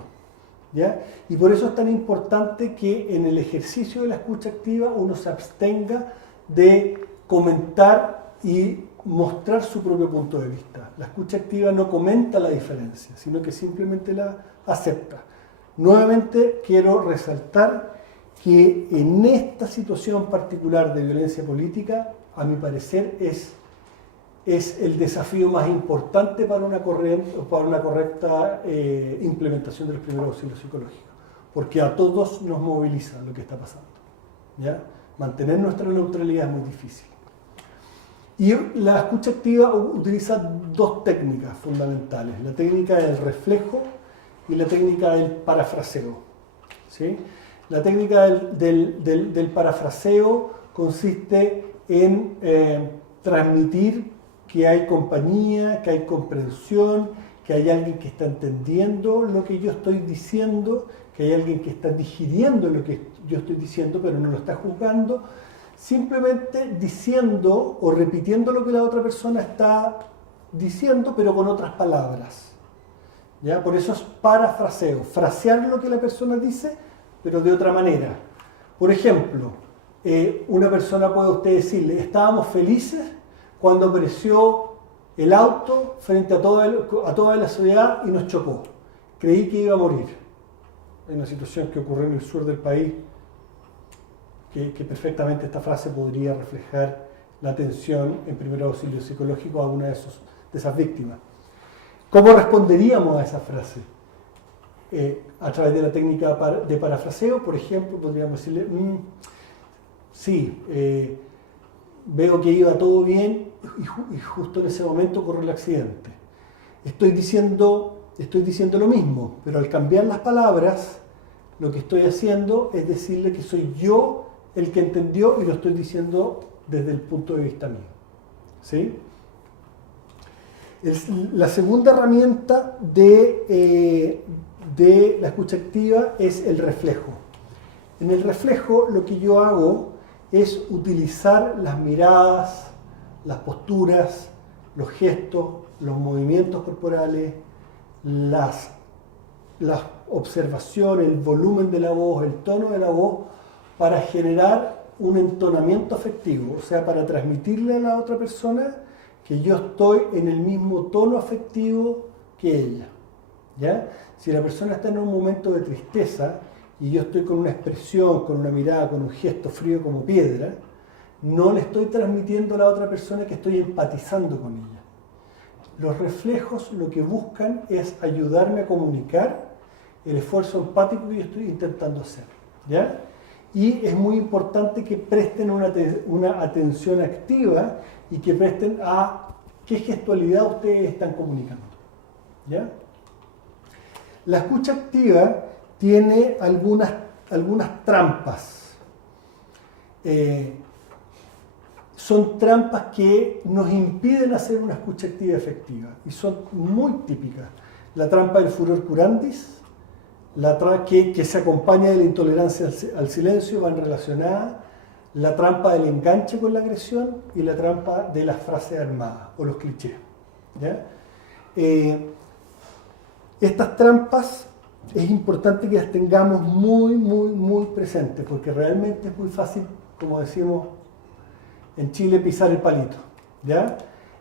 ¿ya? Y por eso es tan importante que en el ejercicio de la escucha activa uno se abstenga de comentar y mostrar su propio punto de vista. La escucha activa no comenta la diferencia, sino que simplemente la acepta. Nuevamente quiero resaltar que en esta situación particular de violencia política, a mi parecer, es el desafío más importante para una correcta implementación de los primeros auxilios psicológicos, porque a todos nos moviliza lo que está pasando, ¿ya? Mantener nuestra neutralidad es muy difícil. Y la escucha activa utiliza dos técnicas fundamentales, la técnica del reflejo y la técnica del parafraseo, ¿sí? La técnica del parafraseo consiste en transmitir que hay compañía, que hay comprensión, que hay alguien que está entendiendo lo que yo estoy diciendo, que hay alguien que está digiriendo lo que yo estoy diciendo, pero no lo está juzgando, simplemente diciendo o repitiendo lo que la otra persona está diciendo, pero con otras palabras. ¿Ya? Por eso es parafraseo, frasear lo que la persona dice, pero de otra manera. Por ejemplo, una persona puede usted decirle, estábamos felices cuando apareció el auto frente a toda la ciudad y nos chocó. Creí que iba a morir. Hay una situación que ocurrió en el sur del país que perfectamente esta frase podría reflejar la atención en primer auxilio psicológico a una de esas víctimas. ¿Cómo responderíamos a esa frase? A través de la técnica de parafraseo, por ejemplo, podríamos decirle, sí, veo que iba todo bien y justo en ese momento ocurrió el accidente. Estoy diciendo lo mismo, pero al cambiar las palabras, lo que estoy haciendo es decirle que soy yo el que entendió y lo estoy diciendo desde el punto de vista mío. ¿Sí? La segunda herramienta de la escucha activa es el reflejo. En el reflejo lo que yo hago es utilizar las miradas, las posturas, los gestos, los movimientos corporales, las observaciones, el volumen de la voz, el tono de la voz, para generar un entonamiento afectivo, o sea, para transmitirle a la otra persona que yo estoy en el mismo tono afectivo que ella. ¿Ya? Si la persona está en un momento de tristeza y yo estoy con una expresión, con una mirada, con un gesto frío como piedra, no le estoy transmitiendo a la otra persona que estoy empatizando con ella. Los reflejos lo que buscan es ayudarme a comunicar el esfuerzo empático que yo estoy intentando hacer. ¿Ya? Y es muy importante que presten una atención activa y que presten a qué gestualidad ustedes están comunicando. ¿Ya? La escucha activa tiene algunas trampas. Son trampas que nos impiden hacer una escucha activa efectiva y son muy típicas. La trampa del furor curandis, que se acompaña de la intolerancia al silencio, van relacionadas, la trampa del enganche con la agresión y la trampa de las frases armadas o los clichés. ¿Ya? Estas trampas es importante que las tengamos muy presentes, porque realmente es muy fácil, como decimos en Chile, pisar el palito. ¿Ya?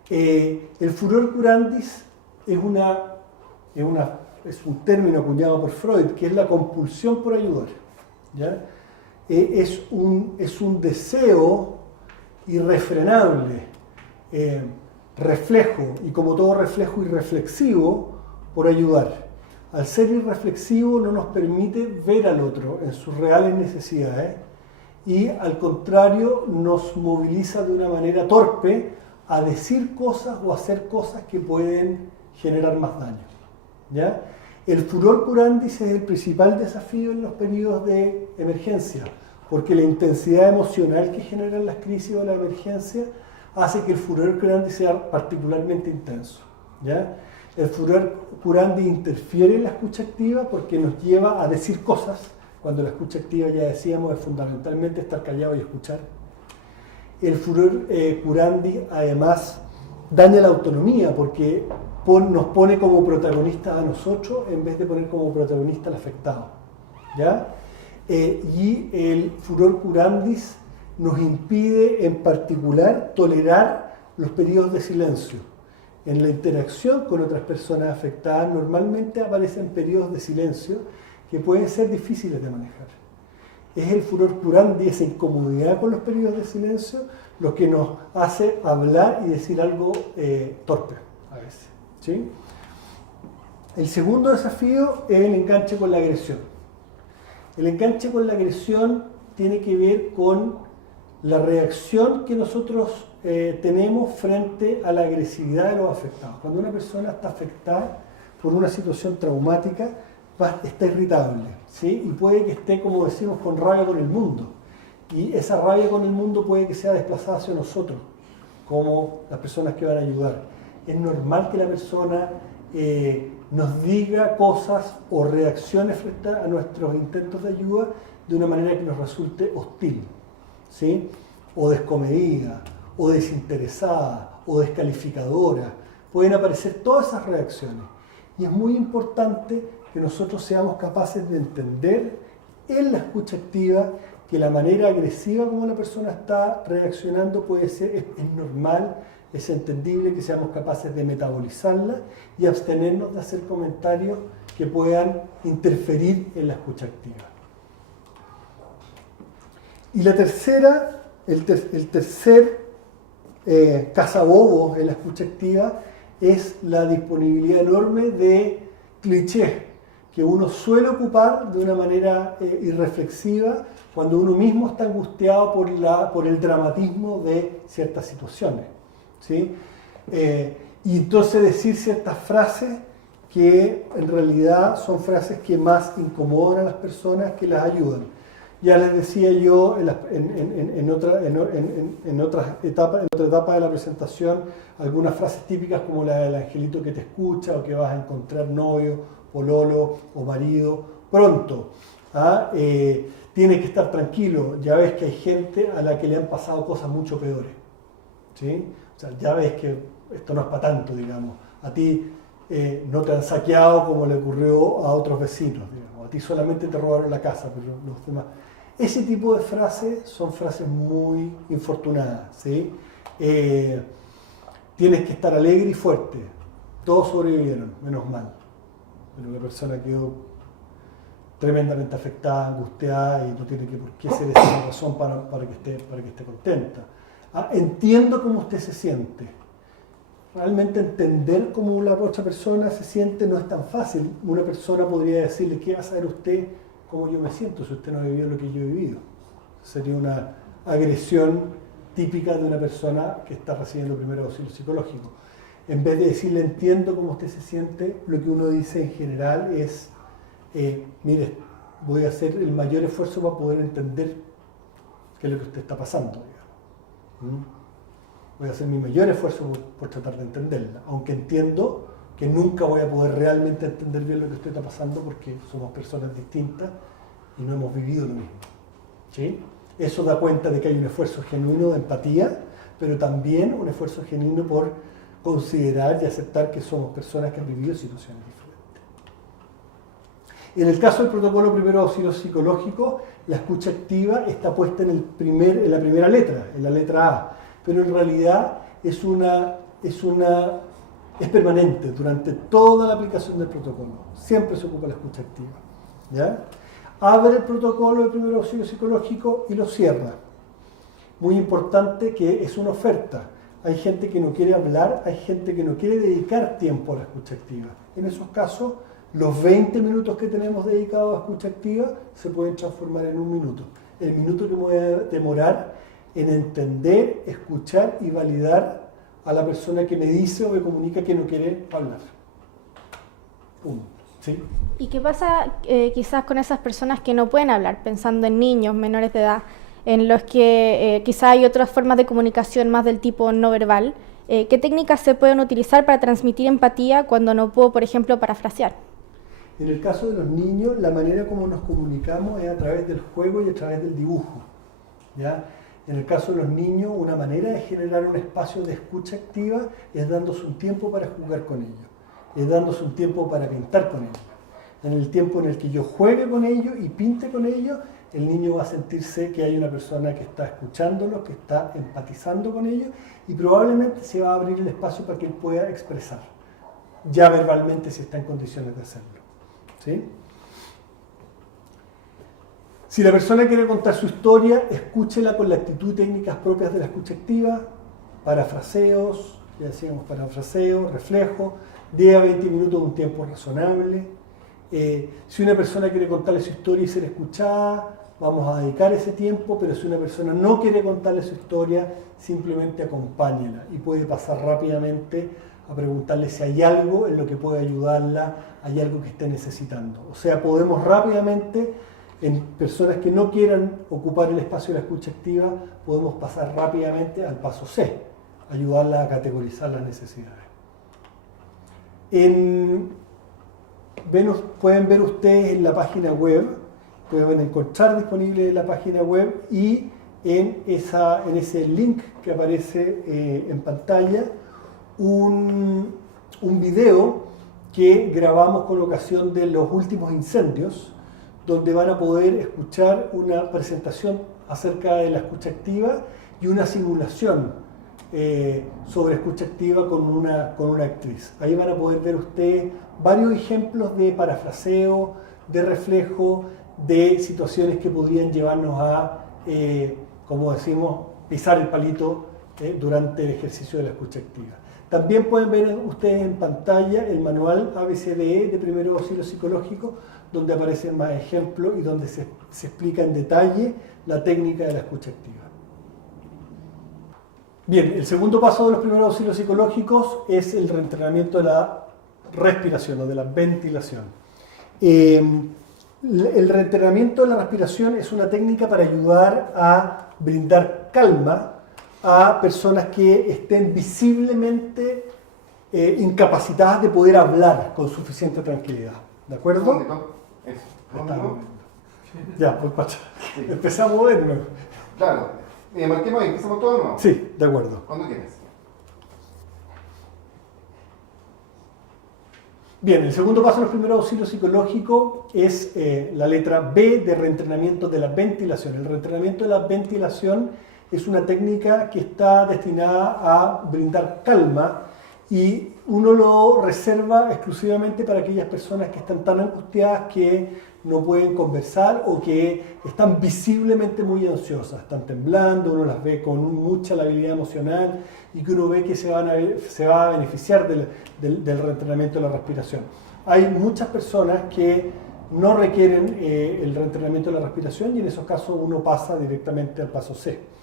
El furor curandis es un término acuñado por Freud, que es la compulsión por ayudar. ¿Ya? Es un deseo irrefrenable, reflejo, y como todo reflejo irreflexivo, por ayudar. Al ser irreflexivo no nos permite ver al otro en sus reales necesidades y al contrario nos moviliza de una manera torpe a decir cosas o hacer cosas que pueden generar más daño. ¿Ya? El furor curandis es el principal desafío en los periodos de emergencia, porque la intensidad emocional que generan las crisis o la emergencia hace que el furor curandis sea particularmente intenso. ¿Ya? El furor curandis interfiere en la escucha activa porque nos lleva a decir cosas, cuando la escucha activa, ya decíamos, es fundamentalmente estar callado y escuchar. El furor curandis además daña la autonomía porque nos pone como protagonistas a nosotros en vez de poner como protagonista al afectado. ¿Ya? Y el furor curandis nos impide en particular tolerar los periodos de silencio. En la interacción con otras personas afectadas normalmente aparecen periodos de silencio que pueden ser difíciles de manejar. Es el furor curandi, esa incomodidad con los periodos de silencio, lo que nos hace hablar y decir algo torpe a veces, ¿sí? El segundo desafío es el enganche con la agresión. El enganche con la agresión tiene que ver con la reacción que nosotros tenemos frente a la agresividad de los afectados. Cuando una persona está afectada por una situación traumática, está irritable, ¿sí? Y puede que esté, como decimos, con rabia con el mundo. Y esa rabia con el mundo puede que sea desplazada hacia nosotros, como las personas que van a ayudar. Es normal que la persona nos diga cosas o reacciones frente a nuestros intentos de ayuda de una manera que nos resulte hostil, ¿sí? O descomedida, o desinteresada, o descalificadora. Pueden aparecer todas esas reacciones. Y es muy importante que nosotros seamos capaces de entender en la escucha activa que la manera agresiva como la persona está reaccionando puede ser, es normal, es entendible, que seamos capaces de metabolizarla y abstenernos de hacer comentarios que puedan interferir en la escucha activa. Y la tercera, el tercer cazabobos en la escucha activa es la disponibilidad enorme de clichés que uno suele ocupar de una manera irreflexiva cuando uno mismo está angustiado por el dramatismo de ciertas situaciones, ¿sí? Y entonces decir ciertas frases que en realidad son frases que más incomodan a las personas que las ayudan. Ya les decía yo en otra etapa de la presentación algunas frases típicas como la del angelito que te escucha o que vas a encontrar novio, pololo o marido pronto. Tienes que estar tranquilo, ya ves que hay gente a la que le han pasado cosas mucho peores, ¿sí? O sea, ya ves que esto no es para tanto, digamos. A ti no te han saqueado como le ocurrió a otros vecinos, digamos. A ti solamente te robaron la casa, pero los demás. Ese tipo de frases son frases muy infortunadas, ¿sí? Tienes que estar alegre y fuerte. Todos sobrevivieron, menos mal. Pero la persona quedó tremendamente afectada, angustiada y no tiene por qué ser esa razón para que esté contenta. Entiendo cómo usted se siente. Realmente entender cómo la otra persona se siente no es tan fácil. Una persona podría decirle, ¿qué va a saber usted cómo yo me siento si usted no ha vivido lo que yo he vivido? Sería una agresión típica de una persona que está recibiendo primer auxilio psicológico. En vez de decirle, entiendo cómo usted se siente, lo que uno dice en general es, mire, voy a hacer el mayor esfuerzo para poder entender qué es lo que usted está pasando, digamos. Voy a hacer mi mayor esfuerzo por tratar de entenderla, aunque entiendo que nunca voy a poder realmente entender bien lo que usted está pasando porque somos personas distintas y no hemos vivido lo mismo, ¿sí? Eso da cuenta de que hay un esfuerzo genuino de empatía, pero también un esfuerzo genuino por considerar y aceptar que somos personas que han vivido situaciones diferentes. En el caso del protocolo primero auxilio psicológico, la escucha activa está puesta en la primera letra, en la letra A, pero en realidad es permanente durante toda la aplicación del protocolo. Siempre se ocupa la escucha activa, ¿ya? Abre el protocolo de primer auxilio psicológico y lo cierra. Muy importante que es una oferta. Hay gente que no quiere hablar, hay gente que no quiere dedicar tiempo a la escucha activa. En esos casos, los 20 minutos que tenemos dedicados a escucha activa se pueden transformar en un minuto. El minuto que me voy a demorar en entender, escuchar y validar a la persona que me dice o me comunica que no quiere hablar. Punto. ¿Sí? ¿Y qué pasa quizás con esas personas que no pueden hablar, pensando en niños menores de edad, en los que quizás hay otras formas de comunicación más del tipo no verbal? ¿Qué técnicas se pueden utilizar para transmitir empatía cuando no puedo, por ejemplo, parafrasear? En el caso de los niños, la manera como nos comunicamos es a través del juego y a través del dibujo, ¿ya? En el caso de los niños, una manera de generar un espacio de escucha activa es dándose un tiempo para jugar con ellos, es dándose un tiempo para pintar con ellos. En el tiempo en el que yo juegue con ellos y pinte con ellos, el niño va a sentirse que hay una persona que está escuchándolos, que está empatizando con ellos y probablemente se va a abrir el espacio para que él pueda expresar, ya verbalmente si está en condiciones de hacerlo, ¿sí? Si la persona quiere contar su historia, escúchela con la actitud y técnicas propias de la escucha activa, parafraseos, ya decíamos parafraseos, reflejo, 10 a 20 minutos de un tiempo razonable. Si una persona quiere contarle su historia y ser escuchada, vamos a dedicar ese tiempo, pero si una persona no quiere contarle su historia, simplemente acompáñela y puede pasar rápidamente a preguntarle si hay algo en lo que puede ayudarla, hay algo que esté necesitando. O sea, podemos rápidamente, en personas que no quieran ocupar el espacio de la escucha activa, podemos pasar rápidamente al paso C, ayudarla a categorizar las necesidades. Pueden ver ustedes en la página web, pueden encontrar disponible en la página web y en ese link que aparece en pantalla un video que grabamos con ocasión de los últimos incendios, donde van a poder escuchar una presentación acerca de la escucha activa y una simulación sobre escucha activa con una actriz. Ahí van a poder ver ustedes varios ejemplos de parafraseo, de reflejo, de situaciones que podrían llevarnos a, como decimos, pisar el palito durante el ejercicio de la escucha activa. También pueden ver ustedes en pantalla el manual ABCDE de primeros auxilios psicológicos, donde aparecen más ejemplos y donde se explica en detalle la técnica de la escucha activa. Bien, el segundo paso de los primeros auxilios psicológicos es el reentrenamiento de la respiración o de la ventilación. El reentrenamiento de la respiración es una técnica para ayudar a brindar calma a personas que estén visiblemente incapacitadas de poder hablar con suficiente tranquilidad. ¿De acuerdo? Eso. Ya, pues pacha. Sí. Empezamos de nuevo. Claro. Marquemos ahí, empezamos todo de nuevo. Sí, de acuerdo. Cuando quieras. Bien, el segundo paso en los primeros auxilios psicológicos es la letra B de reentrenamiento de la ventilación. El reentrenamiento de la ventilación es una técnica que está destinada a brindar calma y uno lo reserva exclusivamente para aquellas personas que están tan angustiadas que no pueden conversar o que están visiblemente muy ansiosas, están temblando, uno las ve con mucha labilidad emocional y que uno ve que se va a beneficiar del reentrenamiento de la respiración. Hay muchas personas que no requieren el reentrenamiento de la respiración y en esos casos uno pasa directamente al paso C.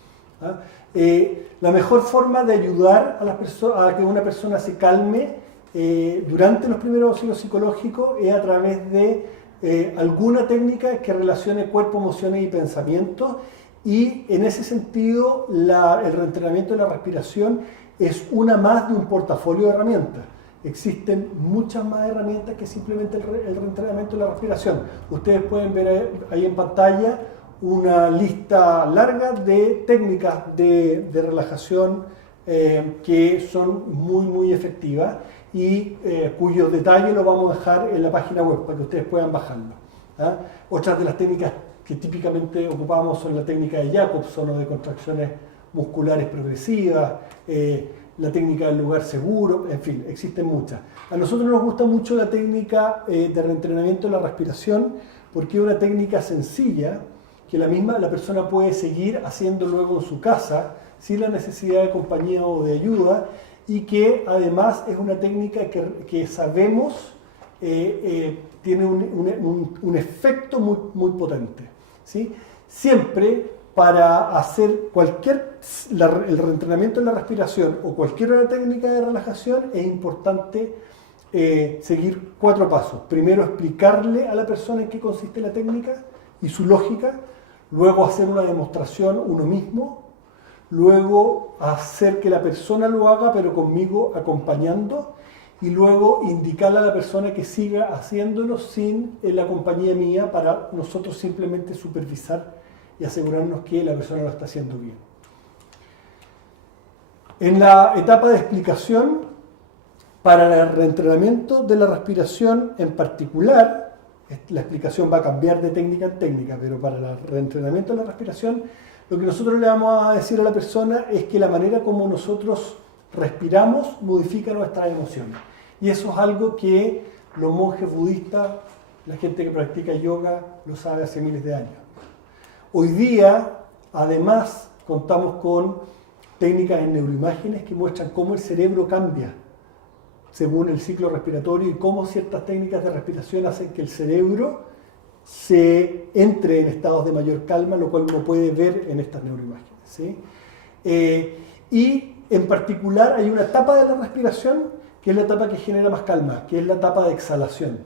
La mejor forma de ayudar a que una persona se calme durante los primeros auxilios psicológicos es a través de alguna técnica que relacione cuerpo, emociones y pensamientos, y en ese sentido el reentrenamiento de la respiración es una más de un portafolio de herramientas. Existen muchas más herramientas que simplemente el reentrenamiento de la respiración. Ustedes pueden ver ahí en pantalla una lista larga de técnicas de relajación que son muy efectivas y cuyos detalles los vamos a dejar en la página web para que ustedes puedan bajarlo. Otras de las técnicas que típicamente ocupamos son la técnica de Jacobson o de contracciones musculares progresivas, la técnica del lugar seguro, en fin, existen muchas. A nosotros nos gusta mucho la técnica de reentrenamiento de la respiración porque es una técnica sencilla que la persona puede seguir haciendo luego en su casa sin la necesidad de compañía o de ayuda, y que además es una técnica que sabemos tiene un efecto muy potente, ¿sí? Siempre para hacer el reentrenamiento de la respiración o cualquier otra técnica de relajación es importante seguir 4 pasos. Primero, explicarle a la persona en qué consiste la técnica y su lógica. Luego, hacer una demostración uno mismo. Luego, hacer que la persona lo haga, pero conmigo acompañando. Y luego, indicarle a la persona que siga haciéndolo sin la compañía mía para nosotros simplemente supervisar y asegurarnos que la persona lo está haciendo bien. En la etapa de explicación, para el reentrenamiento de la respiración en particular, la explicación va a cambiar de técnica en técnica, pero para el reentrenamiento de la respiración, lo que nosotros le vamos a decir a la persona es que la manera como nosotros respiramos modifica nuestras emociones. Y eso es algo que los monjes budistas, la gente que practica yoga, lo sabe hace miles de años. Hoy día, además, contamos con técnicas en neuroimágenes que muestran cómo el cerebro cambia según el ciclo respiratorio y cómo ciertas técnicas de respiración hacen que el cerebro se entre en estados de mayor calma, lo cual uno puede ver en estas neuroimágenes, ¿sí? Y en particular hay una etapa de la respiración que es la etapa que genera más calma, que es la etapa de exhalación.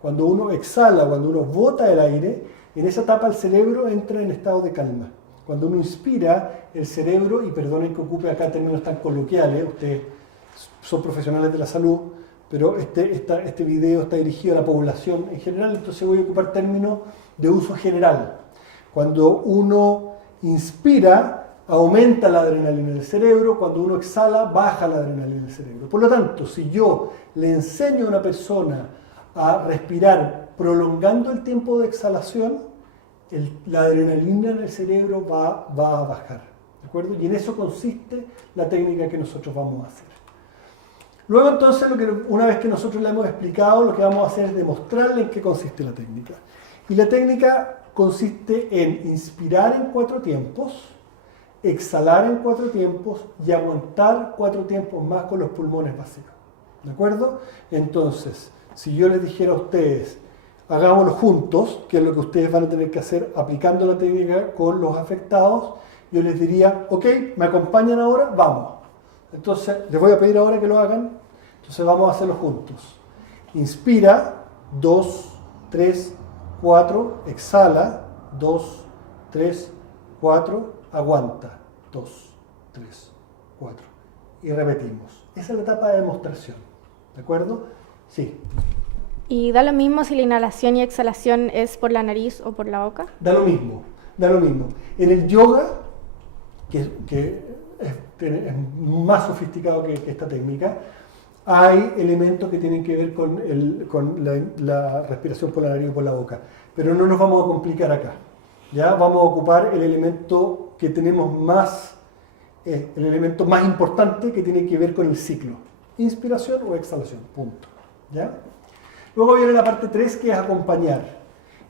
Cuando uno exhala, cuando uno bota el aire, en esa etapa el cerebro entra en estado de calma. Cuando uno inspira, el cerebro, y perdonen que ocupe acá términos tan coloquiales, ustedes son profesionales de la salud, pero este video está dirigido a la población en general, entonces voy a ocupar términos de uso general. Cuando uno inspira, aumenta la adrenalina del cerebro, cuando uno exhala, baja la adrenalina del cerebro. Por lo tanto, si yo le enseño a una persona a respirar prolongando el tiempo de exhalación, la adrenalina en el cerebro va a bajar, ¿de acuerdo? Y en eso consiste la técnica que nosotros vamos a hacer. Luego entonces, una vez que nosotros le hemos explicado, lo que vamos a hacer es demostrarle en qué consiste la técnica. Y la técnica consiste en inspirar en 4 tiempos, exhalar en 4 tiempos y aguantar 4 tiempos más con los pulmones vacíos. ¿De acuerdo? Entonces, si yo les dijera a ustedes, hagámoslo juntos, que es lo que ustedes van a tener que hacer aplicando la técnica con los afectados, yo les diría, ok, ¿me acompañan ahora? Vamos. Entonces, les voy a pedir ahora que lo hagan. Entonces vamos a hacerlo juntos. Inspira, 2, 3, 4, exhala, 2, 3, 4, aguanta, 2, 3, 4. Y repetimos. Esa es la etapa de demostración. ¿De acuerdo? Sí. ¿Y da lo mismo si la inhalación y exhalación es por la nariz o por la boca? Da lo mismo, da lo mismo. En el yoga, que es más sofisticado que esta técnica, hay elementos que tienen que ver con la respiración por la nariz o por la boca. Pero no nos vamos a complicar acá. ¿Ya? Vamos a ocupar el elemento que tenemos más, el elemento más importante que tiene que ver con el ciclo. Inspiración o exhalación, punto. ¿Ya? Luego viene la parte 3, que es acompañar.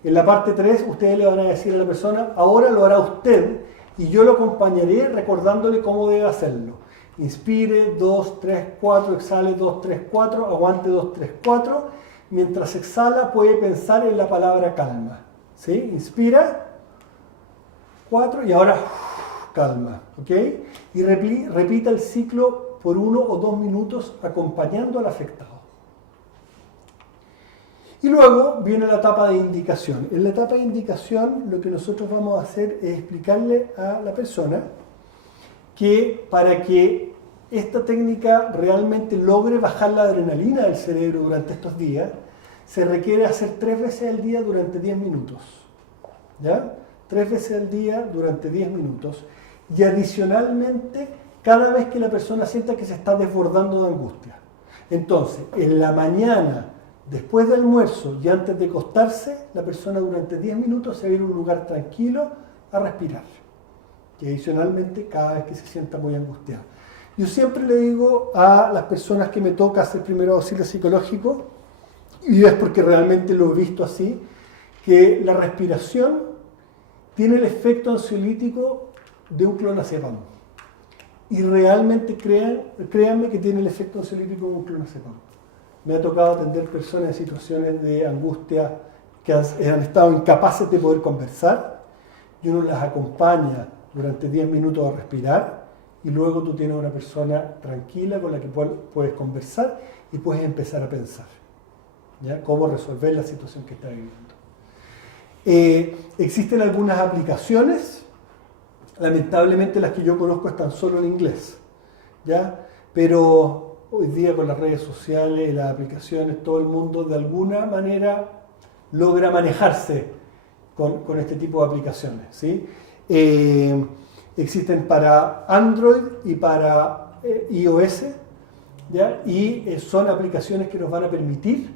En la parte 3 ustedes le van a decir a la persona, ahora lo hará usted y yo lo acompañaré recordándole cómo debe hacerlo. Inspire, 2, 3, 4, exhale, 2, 3, 4, aguante 2, 3, 4. Mientras exhala puede pensar en la palabra calma. ¿Sí? Inspira, 4 y ahora calma. ¿Ok? Y repita el ciclo por 1 o 2 minutos acompañando al afectado. Y luego viene la etapa de indicación. En la etapa de indicación lo que nosotros vamos a hacer es explicarle a la persona que para que esta técnica realmente logre bajar la adrenalina del cerebro durante estos días, se requiere hacer 3 veces al día durante 10 minutos. ¿Ya? 3 veces al día durante 10 minutos. Y adicionalmente, cada vez que la persona sienta que se está desbordando de angustia. Entonces, en la mañana, después del almuerzo y antes de acostarse, la persona durante 10 minutos se va a ir a un lugar tranquilo a respirar. Y adicionalmente, cada vez que se sienta muy angustiado. Yo siempre le digo a las personas que me toca hacer primero auxilio psicológico, y es porque realmente lo he visto así, que la respiración tiene el efecto ansiolítico de un clonazepam. Y realmente créanme que tiene el efecto ansiolítico de un clonazepam. Me ha tocado atender personas en situaciones de angustia que han estado incapaces de poder conversar, y uno las acompaña durante 10 minutos a respirar, y luego tú tienes una persona tranquila con la que puedes conversar y puedes empezar a pensar, ¿ya? Cómo resolver la situación que estás viviendo. Existen algunas aplicaciones, lamentablemente las que yo conozco están solo en inglés, ¿ya? Pero hoy día con las redes sociales, las aplicaciones, todo el mundo de alguna manera logra manejarse con este tipo de aplicaciones, ¿sí? Existen para Android y para iOS, ¿ya? Y son aplicaciones que nos van a permitir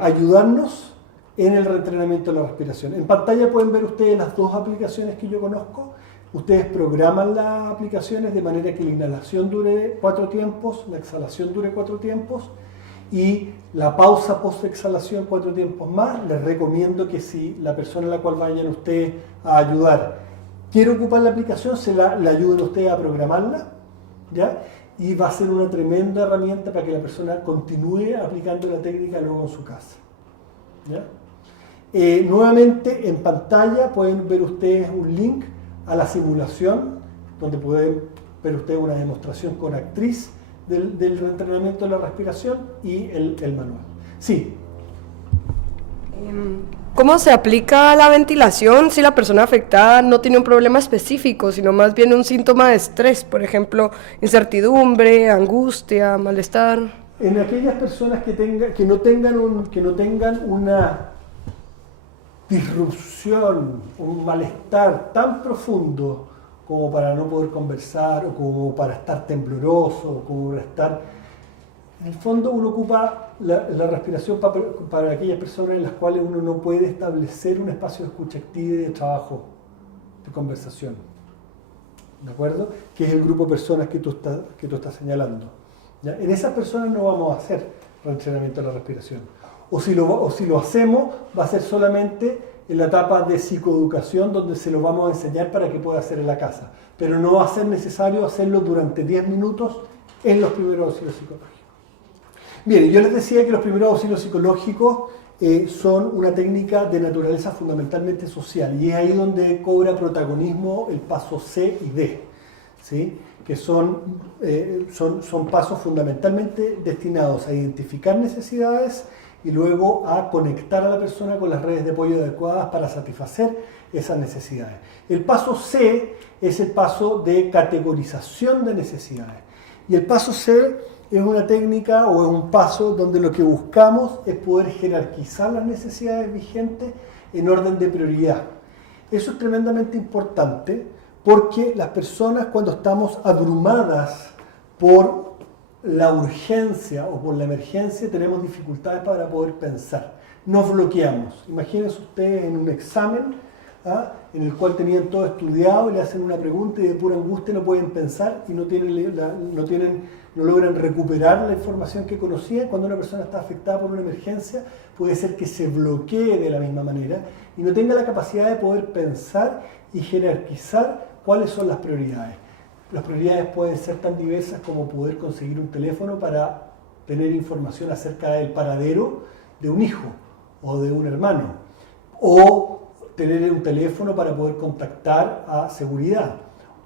ayudarnos en el reentrenamiento de la respiración. En pantalla pueden ver ustedes las 2 aplicaciones que yo conozco. Ustedes programan las aplicaciones de manera que la inhalación dure 4 tiempos, la exhalación dure 4 tiempos, Y la pausa post-exhalación 4 tiempos más, les recomiendo que si la persona a la cual vayan ustedes a ayudar quiere ocupar la aplicación, le ayuden ustedes a programarla, ¿ya? Y va a ser una tremenda herramienta para que la persona continúe aplicando la técnica luego en su casa, ¿ya? Nuevamente en pantalla pueden ver ustedes un link a la simulación, donde pueden ver ustedes una demostración con actriz del reentrenamiento de la respiración y el manual. Sí. ¿Cómo se aplica la ventilación si la persona afectada no tiene un problema específico, sino más bien un síntoma de estrés, por ejemplo, incertidumbre, angustia, malestar? En aquellas personas que no tengan una disrupción, un malestar tan profundo como para no poder conversar, o como para estar tembloroso, o como para estar... En el fondo uno ocupa la respiración para aquellas personas en las cuales uno no puede establecer un espacio de escucha activa y de trabajo, de conversación. ¿De acuerdo? Que es el grupo de personas que tú estás señalando. ¿Ya? En esas personas no vamos a hacer reentrenamiento de la respiración. O si lo hacemos, va a ser solamente en la etapa de psicoeducación, donde se lo vamos a enseñar para que pueda hacer en la casa. Pero no va a ser necesario hacerlo durante 10 minutos en los primeros auxilios psicológicos. Bien, yo les decía que los primeros auxilios psicológicos son una técnica de naturaleza fundamentalmente social, y es ahí donde cobra protagonismo el paso C y D, ¿sí? Que son pasos fundamentalmente destinados a identificar necesidades y luego a conectar a la persona con las redes de apoyo adecuadas para satisfacer esas necesidades. El paso C es el paso de categorización de necesidades. Y el paso C es una técnica o es un paso donde lo que buscamos es poder jerarquizar las necesidades vigentes en orden de prioridad. Eso es tremendamente importante porque las personas, cuando estamos abrumadas por la urgencia o por la emergencia, tenemos dificultades para poder pensar. Nos bloqueamos. Imagínense ustedes en un examen, en el cual tenían todo estudiado y le hacen una pregunta y de pura angustia no pueden pensar y no logran recuperar la información que conocían. Cuando una persona está afectada por una emergencia, puede ser que se bloquee de la misma manera y no tenga la capacidad de poder pensar y jerarquizar cuáles son las prioridades. Las prioridades pueden ser tan diversas como poder conseguir un teléfono para tener información acerca del paradero de un hijo o de un hermano, o tener un teléfono para poder contactar a seguridad,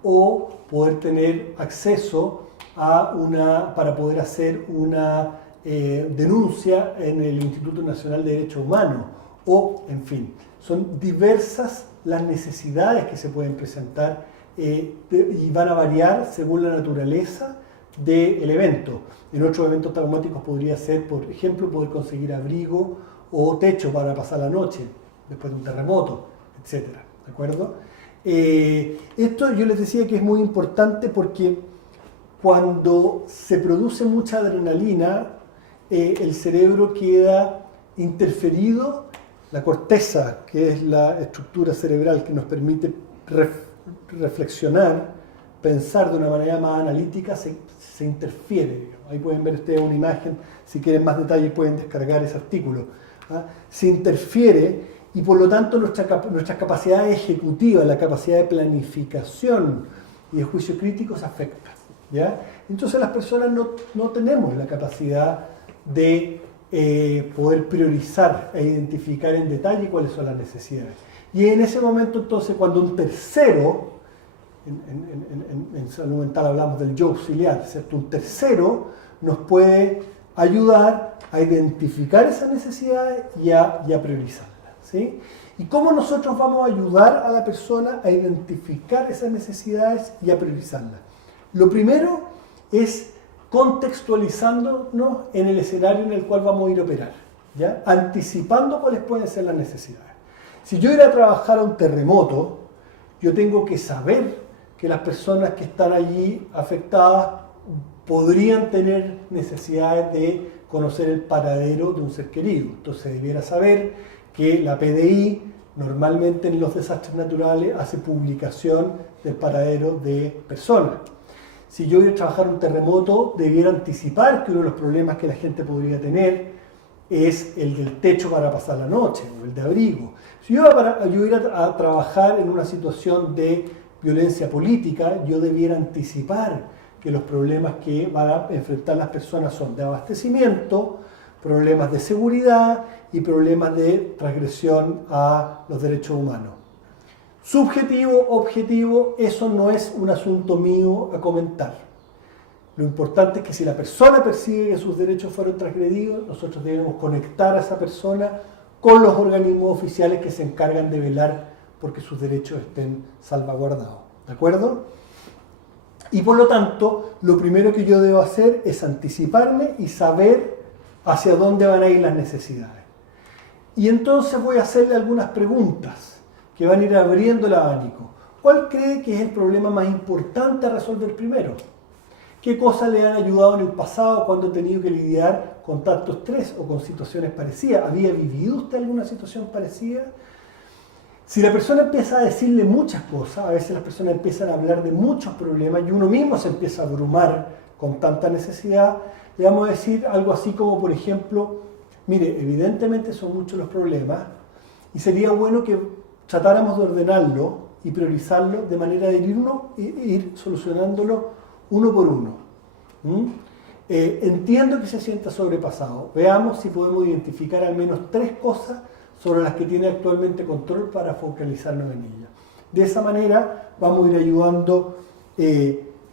o poder tener acceso para poder hacer una denuncia en el Instituto Nacional de Derechos Humanos, o, en fin, son diversas las necesidades que se pueden presentar y van a variar según la naturaleza del evento. En otros eventos traumáticos podría ser, por ejemplo, poder conseguir abrigo o techo para pasar la noche después de un terremoto, etc. ¿De acuerdo? Esto yo les decía que es muy importante porque cuando se produce mucha adrenalina, el cerebro queda interferido. La corteza, que es la estructura cerebral que nos permite reflexionar, pensar de una manera más analítica, se interfiere. Digamos. Ahí pueden ver ustedes una imagen, si quieren más detalles pueden descargar ese artículo. Se interfiere y por lo tanto nuestras capacidades ejecutivas, la capacidad de planificación y de juicio crítico se afecta. ¿Ya? Entonces las personas no tenemos la capacidad de poder priorizar e identificar en detalle cuáles son las necesidades. Y en ese momento entonces cuando un tercero, en salud mental hablamos del yo auxiliar, ¿cierto? Un tercero nos puede ayudar a identificar esas necesidades y a priorizarlas, ¿sí? ¿Y cómo nosotros vamos a ayudar a la persona a identificar esas necesidades y a priorizarlas? Lo primero es contextualizándonos en el escenario en el cual vamos a ir a operar, ¿ya? Anticipando cuáles pueden ser las necesidades. Si yo ir a trabajar a un terremoto, yo tengo que saber que las personas que están allí afectadas podrían tener necesidades de conocer el paradero de un ser querido. Entonces debiera saber que la PDI normalmente en los desastres naturales hace publicación del paradero de personas. Si yo voy a trabajar un terremoto, debiera anticipar que uno de los problemas que la gente podría tener es el del techo para pasar la noche, o el de abrigo. Si yo voy a trabajar en una situación de violencia política, yo debiera anticipar que los problemas que van a enfrentar las personas son de abastecimiento, problemas de seguridad y problemas de transgresión a los derechos humanos. Subjetivo, objetivo, eso no es un asunto mío a comentar. Lo importante es que si la persona percibe que sus derechos fueron transgredidos, nosotros debemos conectar a esa persona con los organismos oficiales que se encargan de velar porque sus derechos estén salvaguardados. ¿De acuerdo? Y por lo tanto, lo primero que yo debo hacer es anticiparme y saber hacia dónde van a ir las necesidades. Y entonces voy a hacerle algunas preguntas que van a ir abriendo el abanico. ¿Cuál cree que es el problema más importante a resolver primero? ¿Qué cosas le han ayudado en el pasado cuando ha tenido que lidiar con tanto estrés o con situaciones parecidas? ¿Había vivido usted alguna situación parecida? Si la persona empieza a decirle muchas cosas, a veces las personas empiezan a hablar de muchos problemas y uno mismo se empieza a abrumar con tanta necesidad, le vamos a decir algo así como, por ejemplo, mire, evidentemente son muchos los problemas y sería bueno que tratáramos de ordenarlo y priorizarlo de manera de ir solucionándolo uno por uno. Entiendo que se sienta sobrepasado. Veamos si podemos identificar al menos 3 cosas sobre las que tiene actualmente control para focalizarnos en ellas. De esa manera vamos a ir ayudando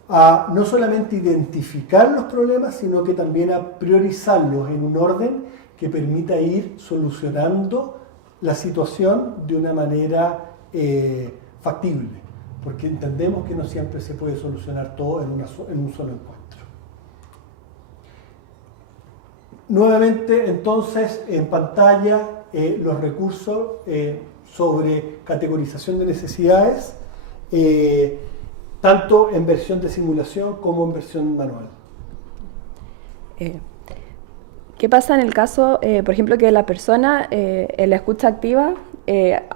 a no solamente identificar los problemas, sino que también a priorizarlos en un orden que permita ir solucionando la situación de una manera factible, porque entendemos que no siempre se puede solucionar todo en un solo encuentro. Nuevamente, entonces, en pantalla, los recursos sobre categorización de necesidades, tanto en versión de simulación como en versión manual. ¿Qué pasa en el caso, por ejemplo, que la persona en la escucha activa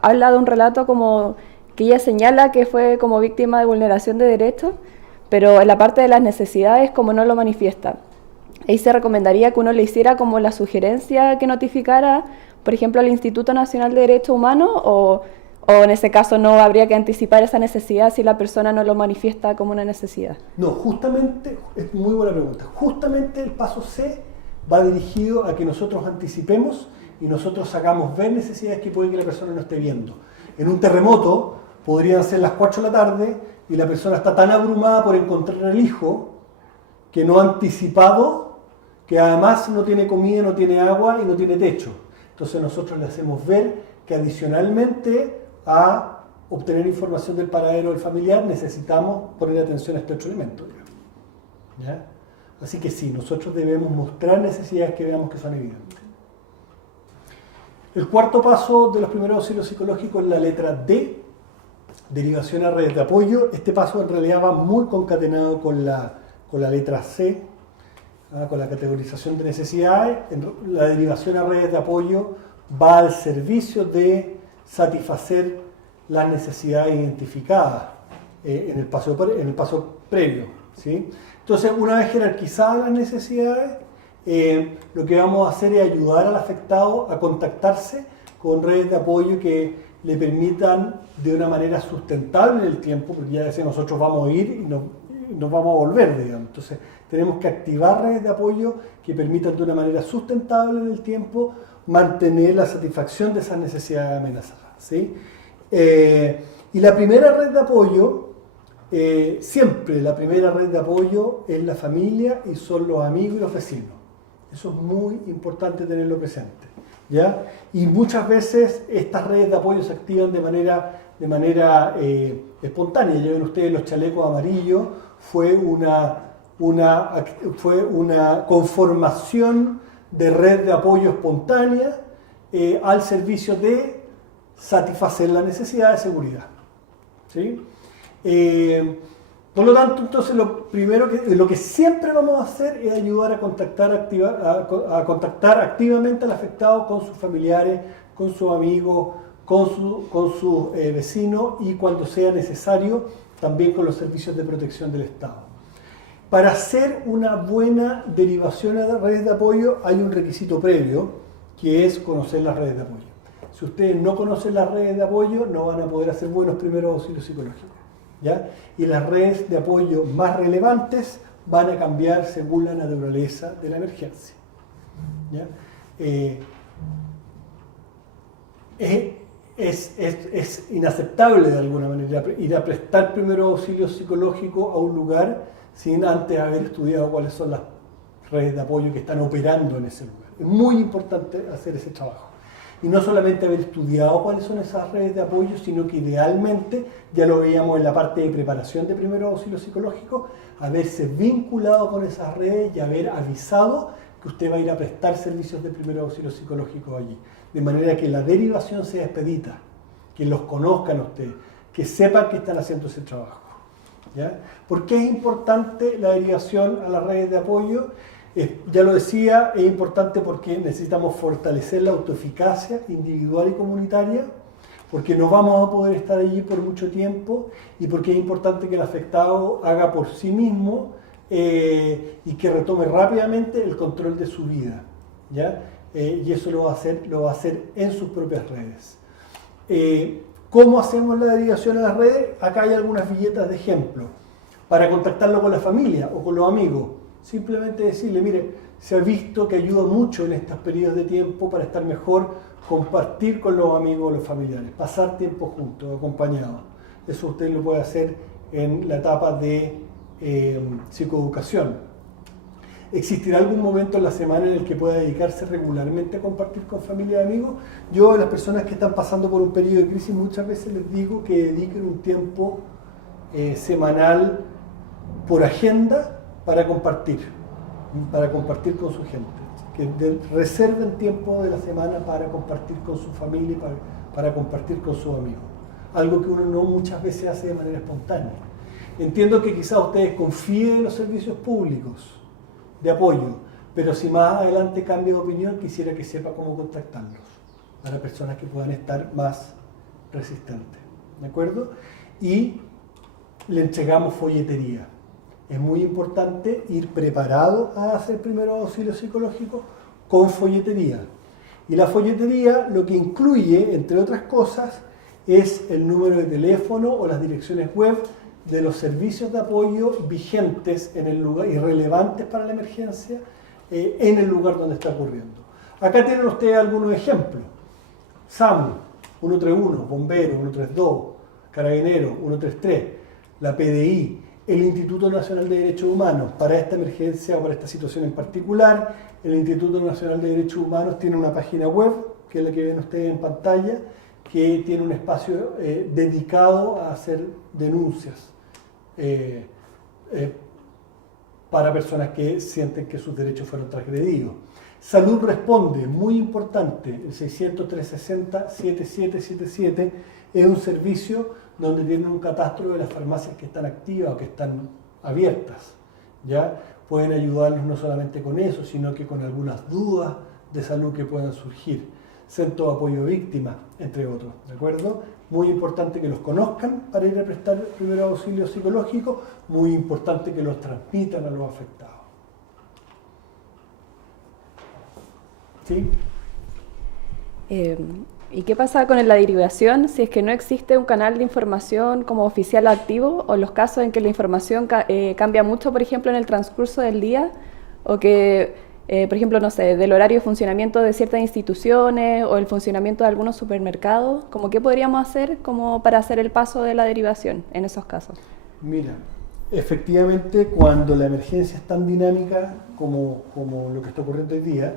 habla de un relato como que ella señala que fue como víctima de vulneración de derechos, pero en la parte de las necesidades como no lo manifiesta? Ahí se recomendaría que uno le hiciera como la sugerencia que notificara, por ejemplo, al Instituto Nacional de Derechos Humanos, o en ese caso no habría que anticipar esa necesidad si la persona no lo manifiesta como una necesidad. No, justamente, es muy buena pregunta, justamente el paso C va dirigido a que nosotros anticipemos y nosotros hagamos ver necesidades que puede que la persona no esté viendo. En un terremoto podrían ser las 4 de la tarde y la persona está tan abrumada por encontrar al hijo que no ha anticipado que además no tiene comida, no tiene agua y no tiene techo. Entonces nosotros le hacemos ver que adicionalmente a obtener información del paradero del familiar necesitamos poner atención a este otro elemento. ¿Ya? Así que sí, nosotros debemos mostrar necesidades que veamos que son evidentes. El cuarto paso de los primeros auxilios psicológicos es la letra D, derivación a redes de apoyo. Este paso en realidad va muy concatenado con la letra C, con la categorización de necesidades. La derivación a redes de apoyo va al servicio de satisfacer las necesidades identificadas en el paso previo, ¿sí? Entonces, una vez jerarquizadas las necesidades, lo que vamos a hacer es ayudar al afectado a contactarse con redes de apoyo que le permitan de una manera sustentable en el tiempo, porque ya decía, nosotros vamos a ir y nos vamos a volver, digamos. Entonces, tenemos que activar redes de apoyo que permitan de una manera sustentable en el tiempo mantener la satisfacción de esas necesidades amenazadas, ¿sí? Y la primera red de apoyo, siempre la primera red de apoyo es la familia y son los amigos y los vecinos. Eso es muy importante tenerlo presente, ¿ya? Y muchas veces estas redes de apoyo se activan de manera espontánea. Ya ven ustedes los chalecos amarillos, fue una conformación de red de apoyo espontánea al servicio de satisfacer la necesidad de seguridad, ¿sí? Por lo tanto, entonces lo que siempre vamos a hacer es ayudar a contactar activamente al afectado con sus familiares, con sus amigos, con sus vecinos y cuando sea necesario también con los servicios de protección del Estado. Para hacer una buena derivación a las redes de apoyo hay un requisito previo, que es conocer las redes de apoyo. Si ustedes no conocen las redes de apoyo, no van a poder hacer buenos primeros auxilios psicológicos, ¿ya? Y las redes de apoyo más relevantes van a cambiar según la naturaleza de la emergencia, ¿ya? Es inaceptable de alguna manera ir a prestar primeros auxilios psicológicos a un lugar sin antes haber estudiado cuáles son las redes de apoyo que están operando en ese lugar. Es muy importante hacer ese trabajo. Y no solamente haber estudiado cuáles son esas redes de apoyo, sino que idealmente, ya lo veíamos en la parte de preparación de primeros auxilios psicológicos, haberse vinculado con esas redes y haber avisado que usted va a ir a prestar servicios de primeros auxilios psicológicos allí. De manera que la derivación sea expedita, que los conozcan ustedes, que sepan que están haciendo ese trabajo, ¿ya? ¿Por qué es importante la derivación a las redes de apoyo? Ya lo decía, es importante porque necesitamos fortalecer la autoeficacia individual y comunitaria, porque no vamos a poder estar allí por mucho tiempo y porque es importante que el afectado haga por sí mismo y que retome rápidamente el control de su vida, ¿ya? Y eso lo va a hacer en sus propias redes. ¿Cómo hacemos la derivación a las redes? Acá hay algunas billetas de ejemplo. Para contactarlo con la familia o con los amigos, simplemente decirle, mire, se ha visto que ayuda mucho en estos periodos de tiempo para estar mejor, compartir con los amigos o los familiares, pasar tiempo juntos, acompañados. Eso usted lo puede hacer en la etapa de psicoeducación. ¿Existirá algún momento en la semana en el que pueda dedicarse regularmente a compartir con familia y amigos? Yo a las personas que están pasando por un periodo de crisis muchas veces les digo que dediquen un tiempo semanal por agenda para compartir con su gente. Que reserven tiempo de la semana para compartir con su familia y para compartir con sus amigos. Algo que uno no muchas veces hace de manera espontánea. Entiendo que quizás ustedes confíen en los servicios públicos de apoyo, pero si más adelante cambia de opinión, quisiera que sepa cómo contactarlos para personas que puedan estar más resistentes, ¿de acuerdo? Y le entregamos folletería. Es muy importante ir preparado a hacer primeros auxilios psicológicos con folletería. Y la folletería lo que incluye, entre otras cosas, es el número de teléfono o las direcciones web de los servicios de apoyo vigentes en el lugar y relevantes para la emergencia en el lugar donde está ocurriendo. Acá tienen ustedes algunos ejemplos. SAMU, 131, Bomberos, 132, Carabineros, 133, la PDI, el Instituto Nacional de Derechos Humanos. Para esta emergencia o para esta situación en particular, el Instituto Nacional de Derechos Humanos tiene una página web, que es la que ven ustedes en pantalla, que tiene un espacio dedicado a hacer denuncias para personas que sienten que sus derechos fueron transgredidos. Salud Responde, muy importante, el 600-360-7777 es un servicio donde tienen un catastro de las farmacias que están activas o que están abiertas, ¿ya? Pueden ayudarlos no solamente con eso, sino que con algunas dudas de salud que puedan surgir. Centro de Apoyo a Víctimas, entre otros, ¿de acuerdo? Muy importante que los conozcan para ir a prestar primeros auxilios psicológicos, muy importante que los transmitan a los afectados. ¿Sí? ¿Y qué pasa con la derivación si es que no existe un canal de información como oficial activo o los casos en que la información cambia mucho, por ejemplo, en el transcurso del día o que, por ejemplo, no sé, del horario de funcionamiento de ciertas instituciones o el funcionamiento de algunos supermercados? ¿Cómo qué podríamos hacer como para hacer el paso de la derivación en esos casos? Mira, efectivamente, cuando la emergencia es tan dinámica como lo que está ocurriendo hoy día,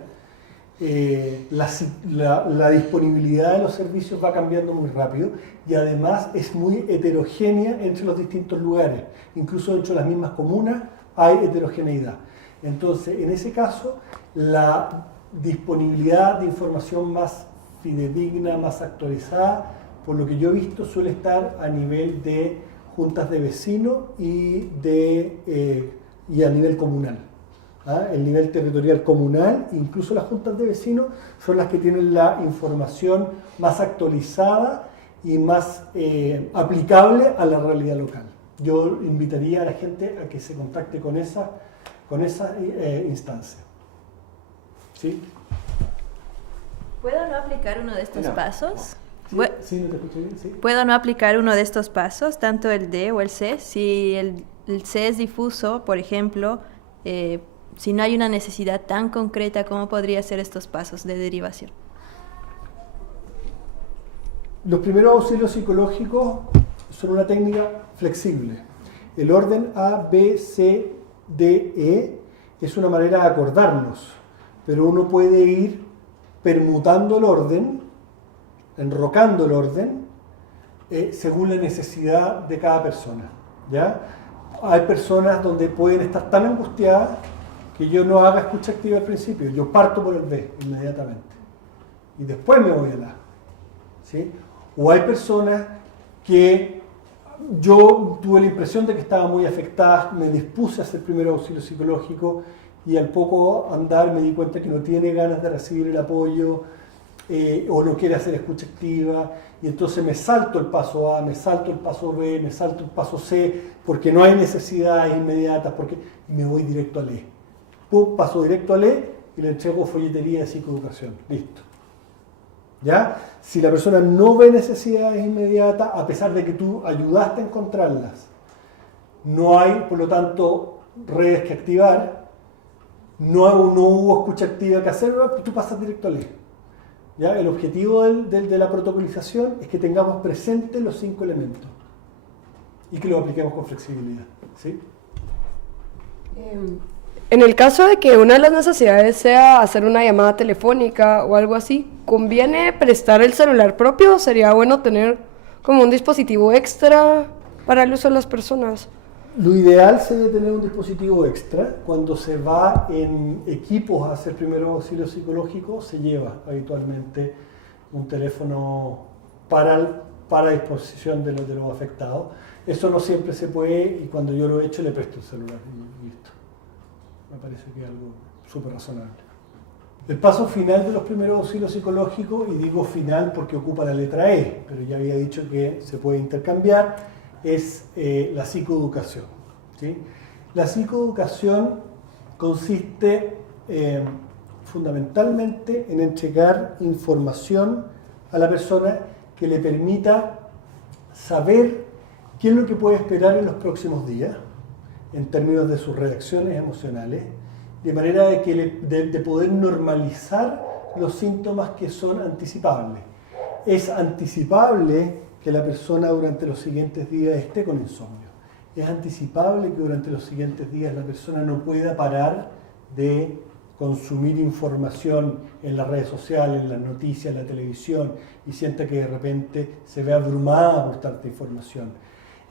la disponibilidad de los servicios va cambiando muy rápido y además es muy heterogénea entre los distintos lugares. Incluso dentro de las mismas comunas hay heterogeneidad. Entonces, en ese caso, la disponibilidad de información más fidedigna, más actualizada, por lo que yo he visto, suele estar a nivel de juntas de vecinos y a nivel comunal. El nivel territorial comunal, incluso las juntas de vecinos, son las que tienen la información más actualizada y más aplicable a la realidad local. yo invitaría a la gente a que se contacte con esa instancia. ¿Sí? ¿Puedo no aplicar uno de estos pasos? ¿Sí? ¿No te escuché bien? ¿Sí? ¿Puedo no aplicar uno de estos pasos, tanto el D o el C? Si el C es difuso, por ejemplo, si no hay una necesidad tan concreta, ¿cómo podría ser estos pasos de derivación? Los primeros auxilios psicológicos son una técnica flexible. El orden A, B, C, D, E es una manera de acordarnos, pero uno puede ir permutando el orden, enrocando el orden, según la necesidad de cada persona. ¿Ya? Hay personas donde pueden estar tan angustiadas que yo no haga escucha activa al principio, yo parto por el B inmediatamente y después me voy al A. ¿Sí? O hay personas que yo tuve la impresión de que estaban muy afectadas, me dispuse a hacer primer auxilio psicológico y al poco andar me di cuenta que no tiene ganas de recibir el apoyo o no quiere hacer escucha activa y entonces me salto el paso A, me salto el paso B, me salto el paso C porque no hay necesidades inmediatas y me voy directo al E. Pum, paso directo al E y le entrego folletería de psicoeducación. Listo. ¿Ya? Si la persona no ve necesidades inmediatas, a pesar de que tú ayudaste a encontrarlas, no hay, por lo tanto, redes que activar, no hubo escucha activa que hacer, tú pasas directo al E. ¿Ya? El objetivo de la protocolización es que tengamos presentes los 5 elementos y que los apliquemos con flexibilidad. ¿Sí? En el caso de que una de las necesidades sea hacer una llamada telefónica o algo así, ¿conviene prestar el celular propio? ¿Sería bueno tener como un dispositivo extra para el uso de las personas? Lo ideal sería tener un dispositivo extra. Cuando se va en equipos a hacer primeros auxilios psicológicos, se lleva habitualmente un teléfono para disposición de los afectados. Eso no siempre se puede y cuando yo lo he hecho le presto el celular y listo. Me parece que es algo súper razonable. El paso final de los primeros auxilios psicológicos, y digo final porque ocupa la letra E, pero ya había dicho que se puede intercambiar, es la psicoeducación. ¿Sí? La psicoeducación consiste fundamentalmente en entregar información a la persona que le permita saber qué es lo que puede esperar en los próximos días, en términos de sus reacciones emocionales, de manera de poder normalizar los síntomas que son anticipables. Es anticipable que la persona durante los siguientes días esté con insomnio. Es anticipable que durante los siguientes días la persona no pueda parar de consumir información en las redes sociales, en las noticias, en la televisión, y sienta que de repente se ve abrumada por tanta información.